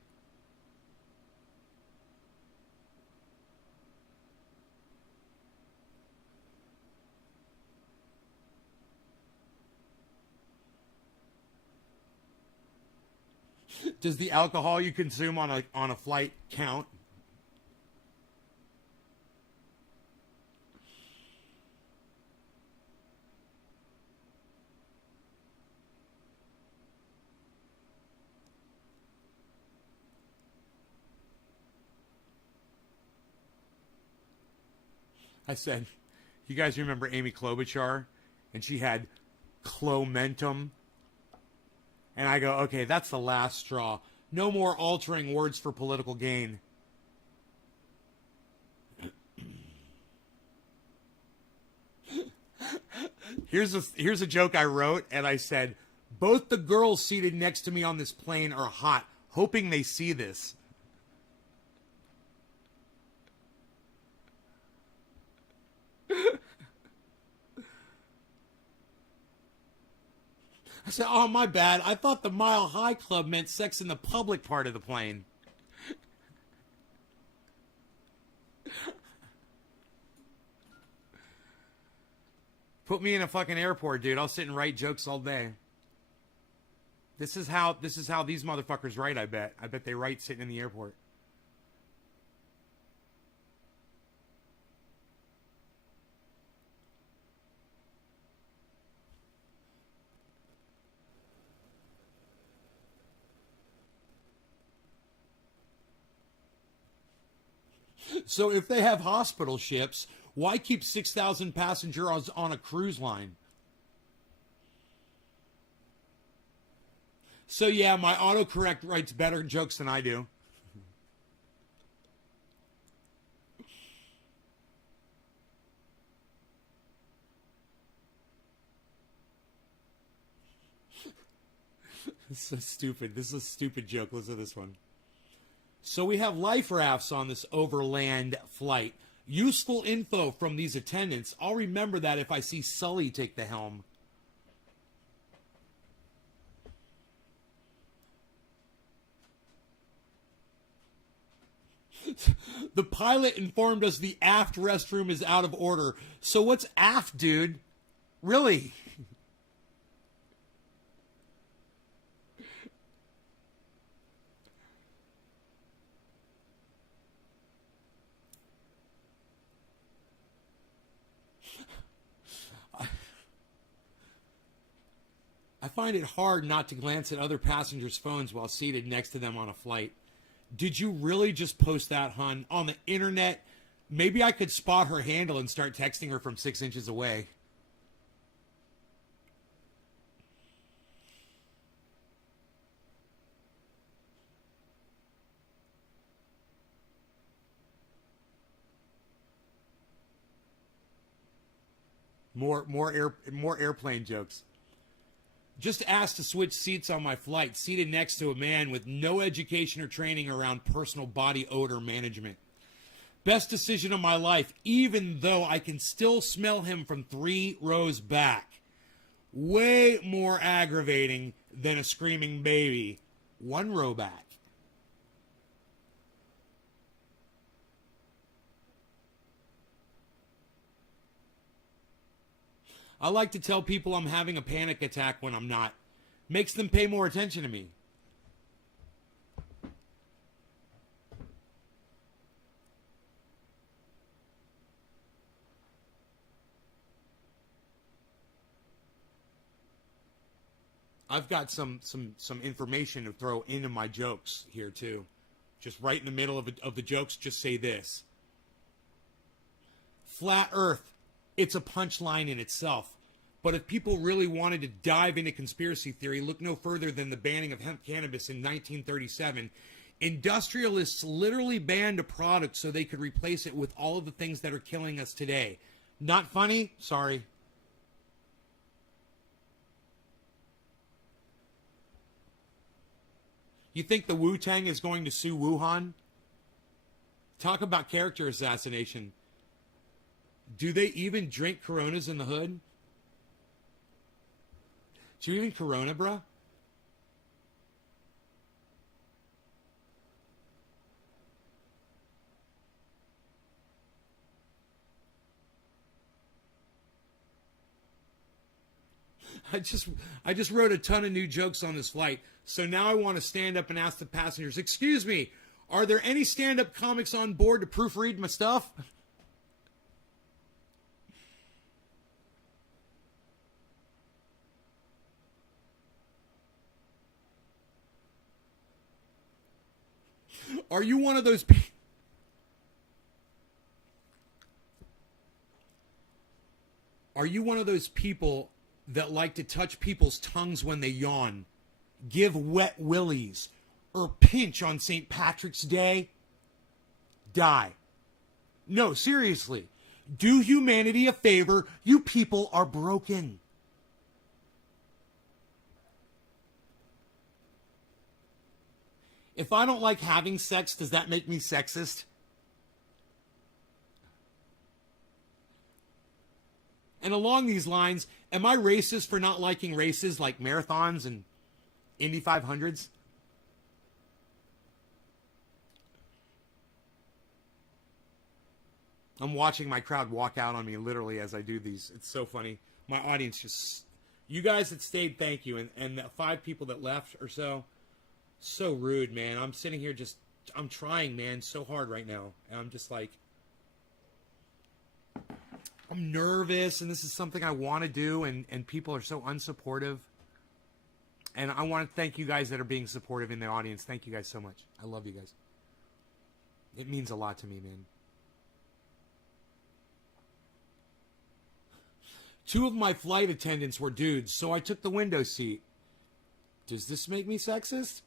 Does the alcohol you consume on a flight count? I said, you guys remember Amy Klobuchar? And she had clomentum. And I go, okay, that's the last straw. No more altering words for political gain. Here's a joke I wrote, and I said, both the girls seated next to me on this plane are hot, hoping they see this. I said, oh, my bad. I thought the Mile High Club meant sex in the public part of the plane. Put me in a fucking airport, dude. I'll sit and write jokes all day. This is how these motherfuckers write, I bet. I bet they write sitting in the airport. So if they have hospital ships, why keep 6,000 passengers on a cruise line? So yeah, my autocorrect writes better jokes than I do. This is so stupid. This is a stupid joke. Listen to this one. So we have life rafts on this overland flight. Useful info from these attendants. I'll remember that if I see Sully take the helm. The pilot informed us the aft restroom is out of order. So what's aft, dude? Really? I find it hard not to glance at other passengers' phones while seated next to them on a flight. Did you really just post that, hun? On the internet? Maybe I could spot her handle and start texting her from 6 inches away. More airplane jokes. Just asked to switch seats on my flight, seated next to a man with no education or training around personal body odor management. Best decision of my life, even though I can still smell him from 3 rows back. Way more aggravating than a screaming baby 1 row back. I like to tell people I'm having a panic attack when I'm not. Makes them pay more attention to me. I've got some information to throw into my jokes here too. Just right in the middle of the jokes, just say this. Flat Earth. It's a punchline in itself. But if people really wanted to dive into conspiracy theory, look no further than the banning of hemp cannabis in 1937. Industrialists literally banned a product so they could replace it with all of the things that are killing us today. Not funny? Sorry. You think the Wu-Tang is going to sue Wuhan? Talk about character assassination. Do they even drink Coronas in the hood? Do you even Corona, bruh? I just wrote a ton of new jokes on this flight, so now I want to stand up and ask the passengers, excuse me, are there any stand-up comics on board to proofread my stuff? Are you one of those people? Are you one of those people that like to touch people's tongues when they yawn, give wet willies, or pinch on St. Patrick's Day? Die. No, seriously. Do humanity a favor. You people are broken. If I don't like having sex, does that make me sexist? And along these lines, am I racist for not liking races like marathons and Indy 500s? I'm watching my crowd walk out on me literally as I do these. It's so funny. My audience just... You guys that stayed, thank you. And the 5 people that left or so... So rude, man. I'm sitting here just... I'm trying, man, so hard right now. And I'm just like... I'm nervous, and this is something I want to do, and people are so unsupportive. And I want to thank you guys that are being supportive in the audience. Thank you guys so much. I love you guys. It means a lot to me, man. 2 of my flight attendants were dudes, so I took the window seat. Does this make me sexist?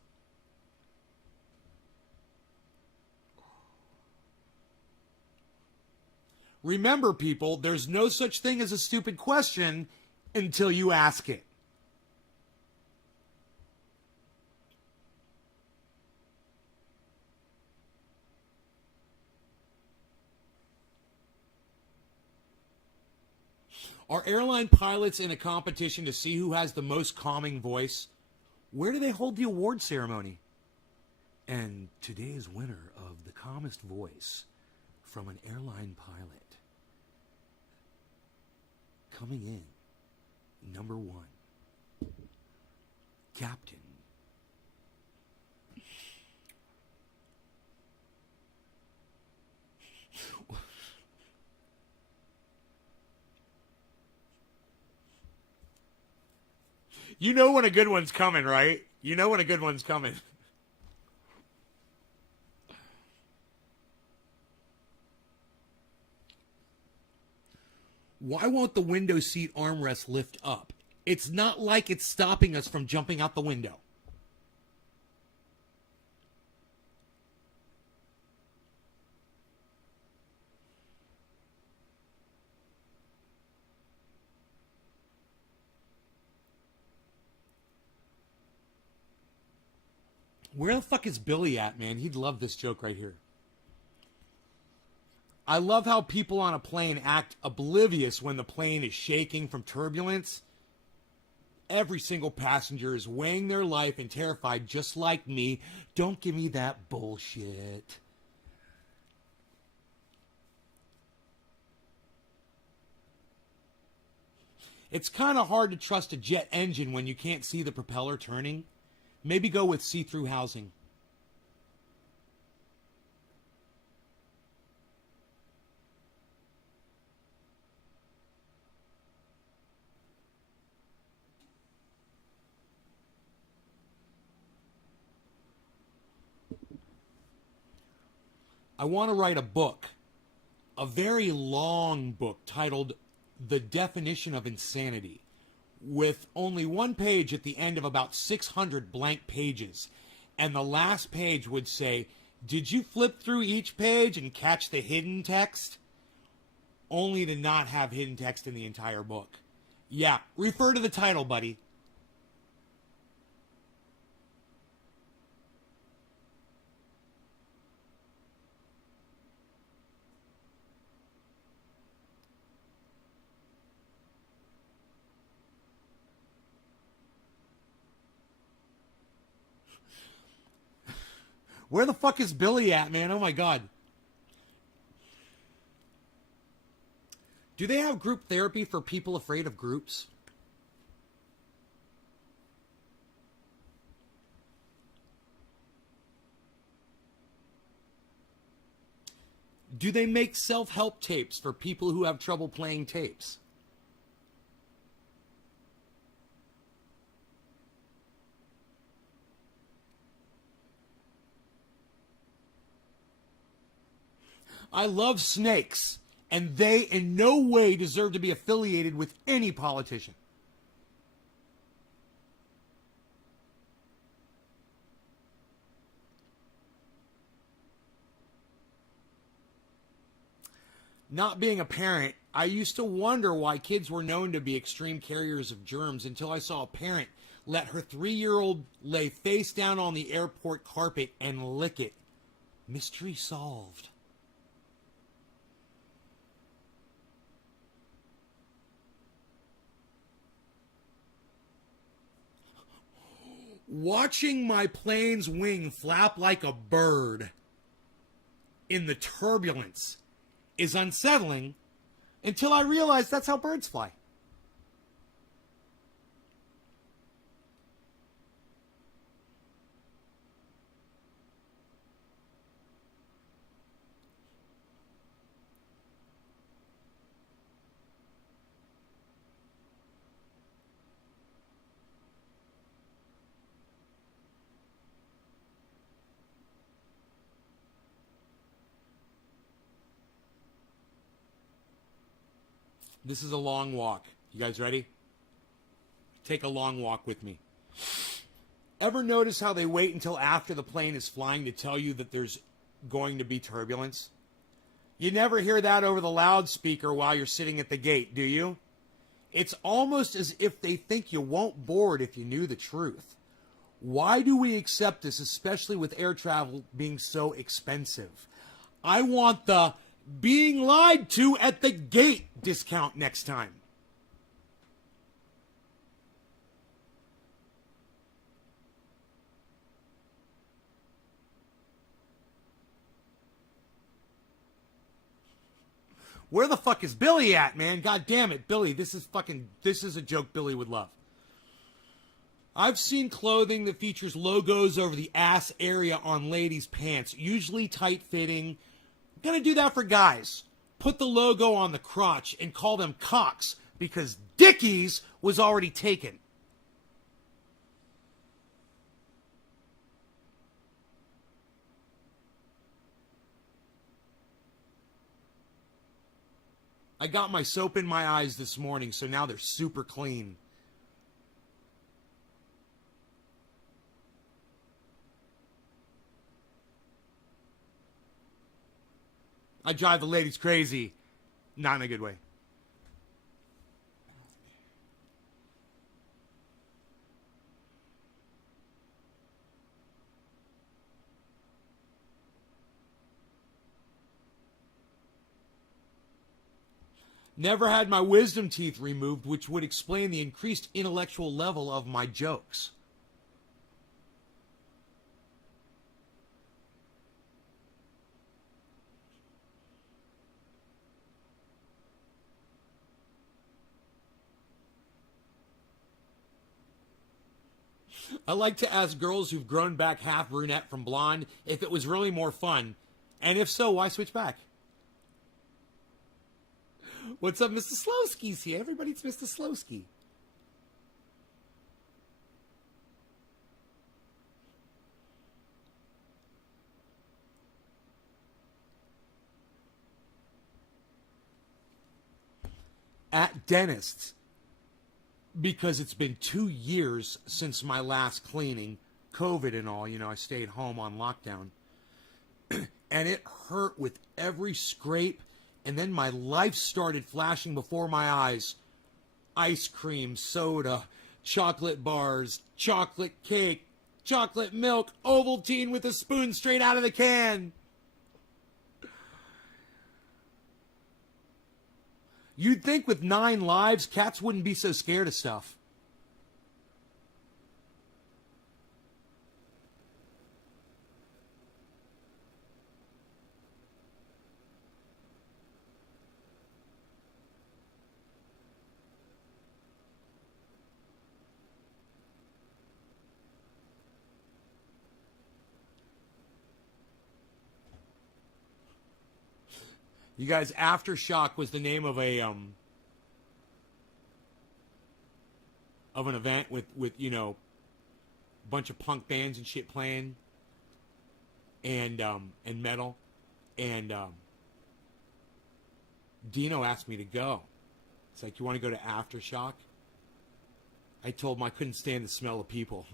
Remember, people, there's no such thing as a stupid question until you ask it. Are airline pilots in a competition to see who has the most calming voice? Where do they hold the award ceremony? And today's winner of the calmest voice from an airline pilot, coming in, number 1, Captain. You know when a good one's coming, right? You know when a good one's coming. Why won't the window seat armrest lift up? It's not like it's stopping us from jumping out the window. Where the fuck is Billy at, man? He'd love this joke right here. I love how people on a plane act oblivious when the plane is shaking from turbulence. Every single passenger is weighing their life and terrified just like me. Don't give me that bullshit. It's kind of hard to trust a jet engine when you can't see the propeller turning. Maybe go with see-through housing. I want to write a book, a very long book titled The Definition of Insanity, with only one page at the end of about 600 blank pages. And the last page would say, did you flip through each page and catch the hidden text? Only to not have hidden text in the entire book. Yeah, refer to the title, buddy. Where the fuck is Billy at, man? Oh my God. Do they have group therapy for people afraid of groups? Do they make self-help tapes for people who have trouble playing tapes? I love snakes, and they in no way deserve to be affiliated with any politician. Not being a parent, I used to wonder why kids were known to be extreme carriers of germs until I saw a parent let her 3-year-old lay face down on the airport carpet and lick it. Mystery solved. Watching my plane's wing flap like a bird in the turbulence is unsettling until I realize that's how birds fly. This is a long walk. You guys ready? Take a long walk with me. Ever notice how they wait until after the plane is flying to tell you that there's going to be turbulence? You never hear that over the loudspeaker while you're sitting at the gate, do you? It's almost as if they think you won't board if you knew the truth. Why do we accept this, especially with air travel being so expensive? I want the being lied to at the gate discount next time. Where the fuck is Billy at, man? God damn it, Billy. This is a joke Billy would love. I've seen clothing that features logos over the ass area on ladies' pants, usually tight-fitting. I'm gonna do that for guys. Put the logo on the crotch and call them cocks because Dickies was already taken. I got my soap in my eyes this morning, so now they're super clean. I drive the ladies crazy. Not in a good way. Never had my wisdom teeth removed, which would explain the increased intellectual level of my jokes. I like to ask girls who've grown back half brunette from blonde if it was really more fun. And if so, why switch back? What's up, Mr. Slowski's here? Everybody, it's Mr. Slowski. At dentists. Because it's been 2 years since my last cleaning, COVID and all, you know, I stayed home on lockdown. And it hurt with every scrape, and then my life started flashing before my eyes. Ice cream, soda, chocolate bars, chocolate cake, chocolate milk, Ovaltine with a spoon straight out of the can. You'd think with 9 lives, cats wouldn't be so scared of stuff. You guys, Aftershock was the name of an event with you know, a bunch of punk bands and shit playing, and metal, and Dino asked me to go. It's like, you want to go to Aftershock? I told him I couldn't stand the smell of people.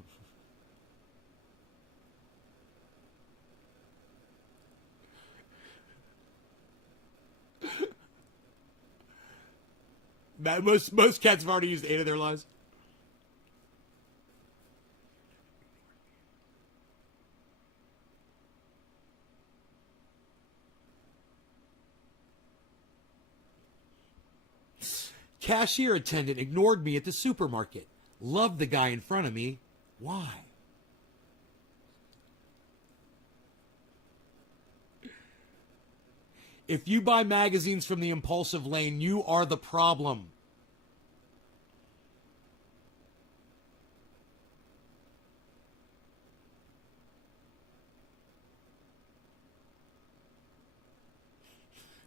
Most cats have already used 8 of their lives. Cashier attendant ignored me at the supermarket. Loved the guy in front of me. Why? If you buy magazines from the impulsive lane, you are the problem.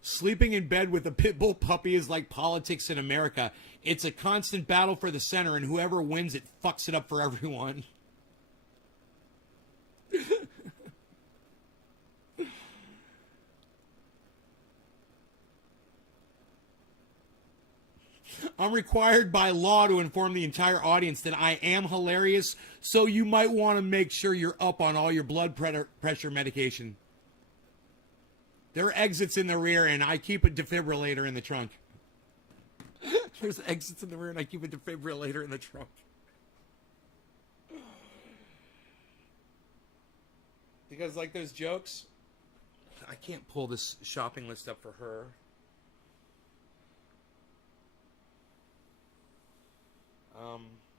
Sleeping in bed with a pit bull puppy is like politics in America. It's a constant battle for the center, and whoever wins it fucks it up for everyone. I'm required by law to inform the entire audience that I am hilarious, so you might want to make sure you're up on all your blood pressure medication. There are exits in the rear, and I keep a defibrillator in the trunk. There's exits in the rear, and I keep a defibrillator in the trunk. You guys like those jokes? I can't pull this shopping list up for her.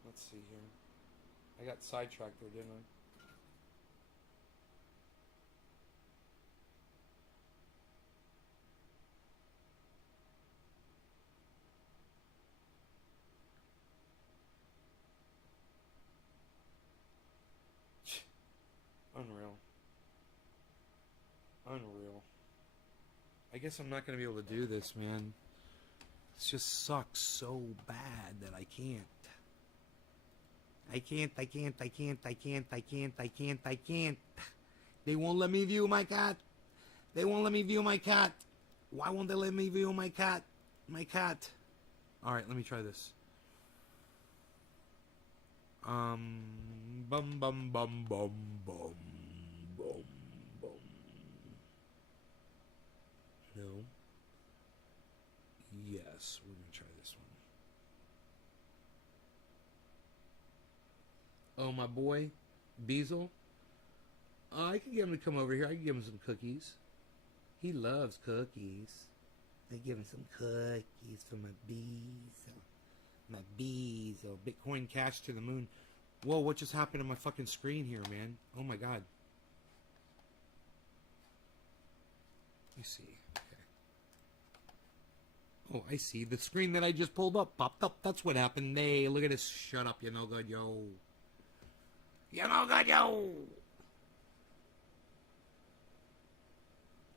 Let's see here. I got sidetracked there, didn't I? Unreal. Unreal. I guess I'm not going to be able to do this, man. It just sucks so bad that I can't. I can't. They won't let me view my cat. They won't let me view my cat. Why won't they let me view my cat? My cat. Alright, let me try this. Bum bum bum bum bum bum bum. No. Yes, we're gonna try this one. Oh, my boy, Beazle. I can get him to come over here. I can give him some cookies. He loves cookies. I give him some cookies for my bees. My bees. Oh, Bitcoin Cash to the moon. Whoa, what just happened to my fucking screen here, man? Oh my god. Let me see. Okay. Oh, I see. The screen that I just pulled up popped up. That's what happened. Hey, look at this. Shut up, you no good, yo. You no good, yo.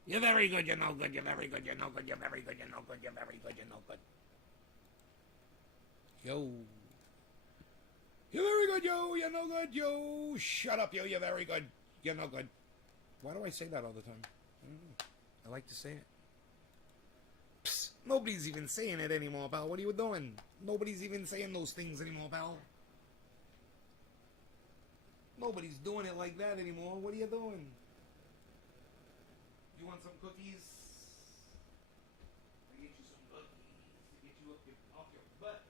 You're very good, you're no good, you're very good, you're no good, you're very good, you're no good, you're very good, you're no good. Yo. You're very good, yo, you're no good, yo. Shut up, yo, you're very good, you're no good. Why do I say that all the time? I don't know. I like to say it. Psst, nobody's even saying it anymore, pal. What are you doing? Nobody's even saying those things anymore, pal. Nobody's doing it like that anymore. What are you doing? You want some cookies? I get you some cookies to get you off your butt.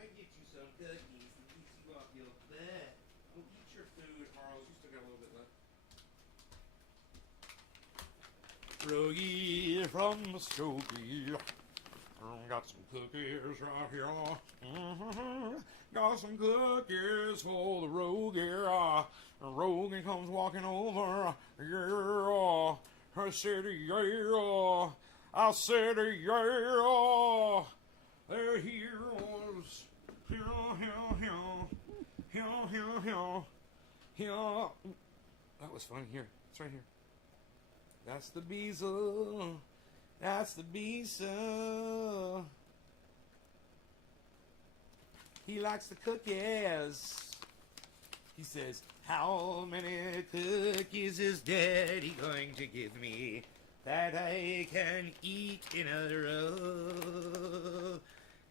I get you some cookies to get you off your butt. Oh, eat your food, Charles. You still got a little bit left. Rogie from Stokey. Got some cookies right here. Got some cookies for the Rogie. Rogan comes walking over. Yeah, I said yeah. I said yeah. There he was. Here. That was funny. Here, it's right here. That's the Beazle. That's the Beazle. He likes the cookies. He says, how many cookies is Daddy going to give me that I can eat in a row?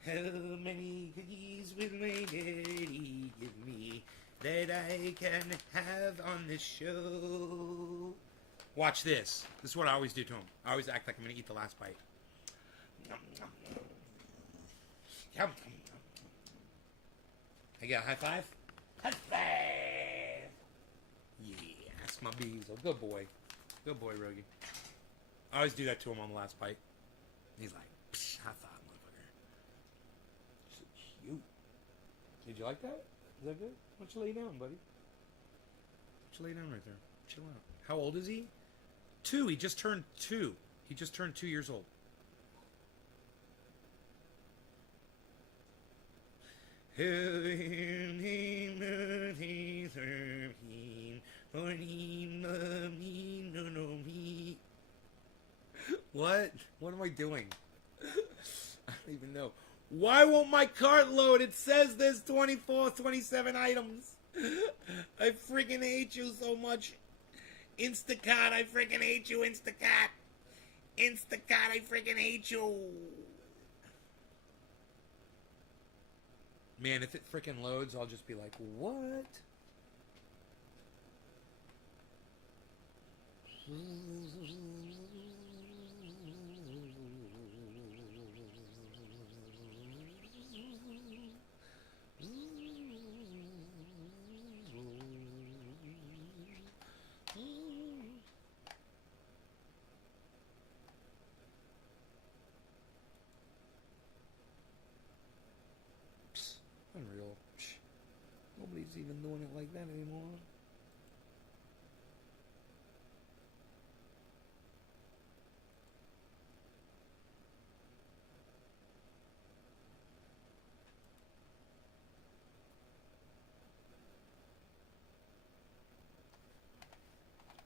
How many cookies will my daddy give me that I can have on the show? Watch this. This is what I always do to him. I always act like I'm going to eat the last bite. Yum, yum, yum. Yum, yum, yum. I get a high five? High five! Yeah, that's my bees. Oh, good boy. Good boy, Rogie. I always do that to him on the last bite. He's like, psh, high five, motherfucker. So cute. Did you like that? Is that good? Why don't you lay down, buddy? Why don't you lay down right there? Chill out. How old is he? 2. He just turned 2. He just turned 2 years old. What? What am I doing? I don't even know. Why won't my cart load? It says there's 24, 27 items. I freaking hate you so much. Instacart, I freaking hate you, Instacart. Instacart, I freaking hate you. Man, if it freaking loads, I'll just be like, what? Unreal. Nobody's even doing it like that anymore.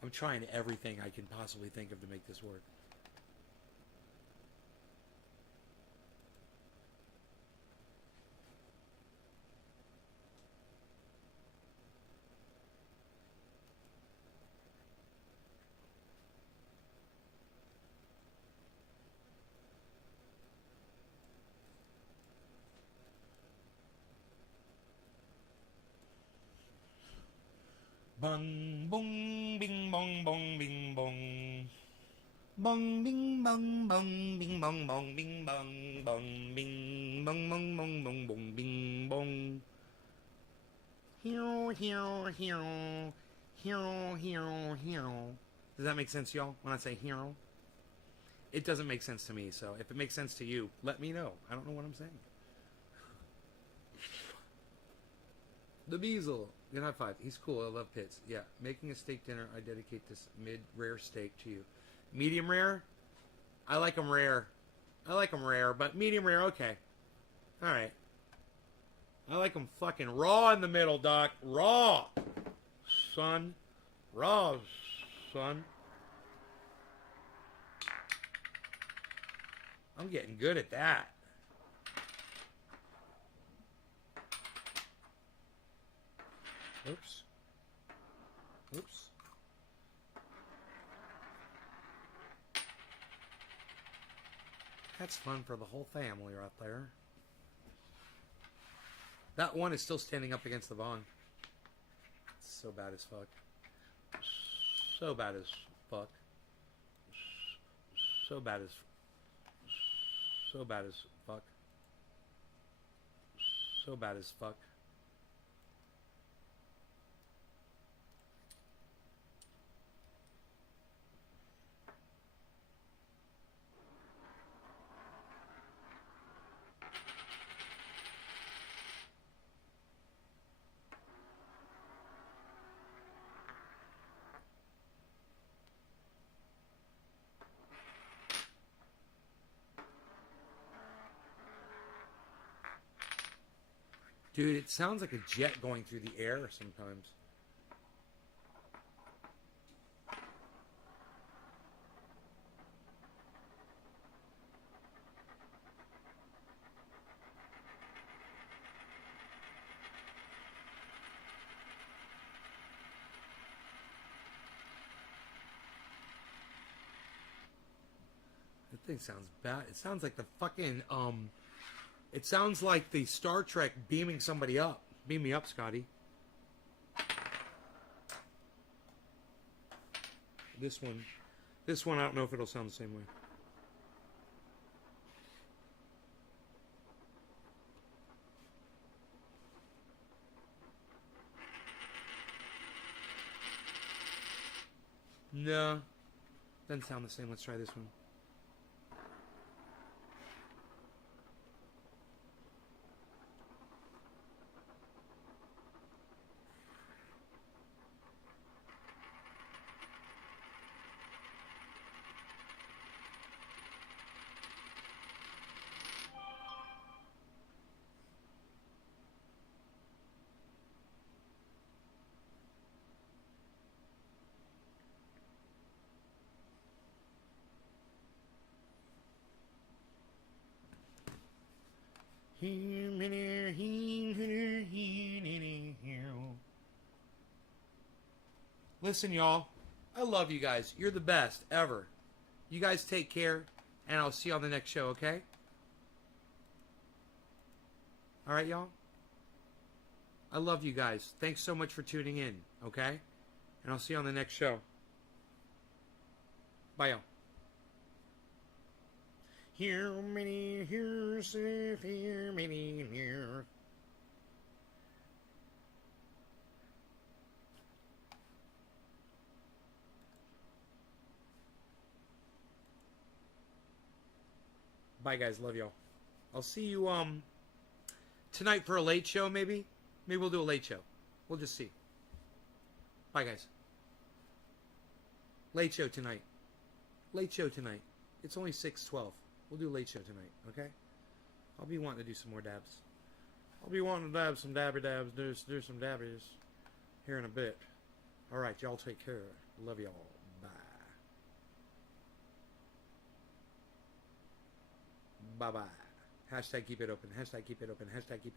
I'm trying everything I can possibly think of to make this work. Bung, bung, bing, bong, bong, bing, bong. Bong, bing, bong, bong, bing, bong, bong, bing, bong, bong, bing, bong, bong, bong, bong, bong, bing, bong. Hero, hero, hero, hero, hero, hero. Does that make sense, y'all? When I say hero, it doesn't make sense to me. So if it makes sense to you, let me know. I don't know what I'm saying. The Beazle. Good high five. He's cool. I love pits. Yeah. Making a steak dinner. I dedicate this mid-rare steak to you. Medium rare? I like them rare. I like them rare, but medium rare, okay. Alright. I like them fucking raw in the middle, Doc. Raw. Son. Raw, son. I'm getting good at that. Oops. Oops. That's fun for the whole family right there. That one is still standing up against the bong. It's so bad as fuck. So bad as fuck. So bad as... So bad as fuck. So bad as fuck. Dude, it sounds like a jet going through the air sometimes. That thing sounds bad. It sounds like the fucking, it sounds like the Star Trek beaming somebody up. Beam me up, Scotty. This one, I don't know if it'll sound the same way. No, doesn't sound the same. Let's try this one. Listen, y'all. I love you guys. You're the best ever. You guys take care, and I'll see you on the next show, okay? All right, y'all? I love you guys. Thanks so much for tuning in, okay? And I'll see you on the next show. Bye, y'all. Here many years, here many years. Bye, guys. Love y'all. I'll see you tonight for a late show, maybe. Maybe we'll do a late show. We'll just see. Bye, guys. Late show tonight. Late show tonight. It's only 6:12. We'll do a late show tonight, okay? I'll be wanting to do some more dabs. I'll be wanting to dab some dabby dabs, do some dabbies here in a bit. All right, y'all take care. Love y'all. Bye. Bye-bye. Hashtag keep it open. Hashtag keep it open. Hashtag keep it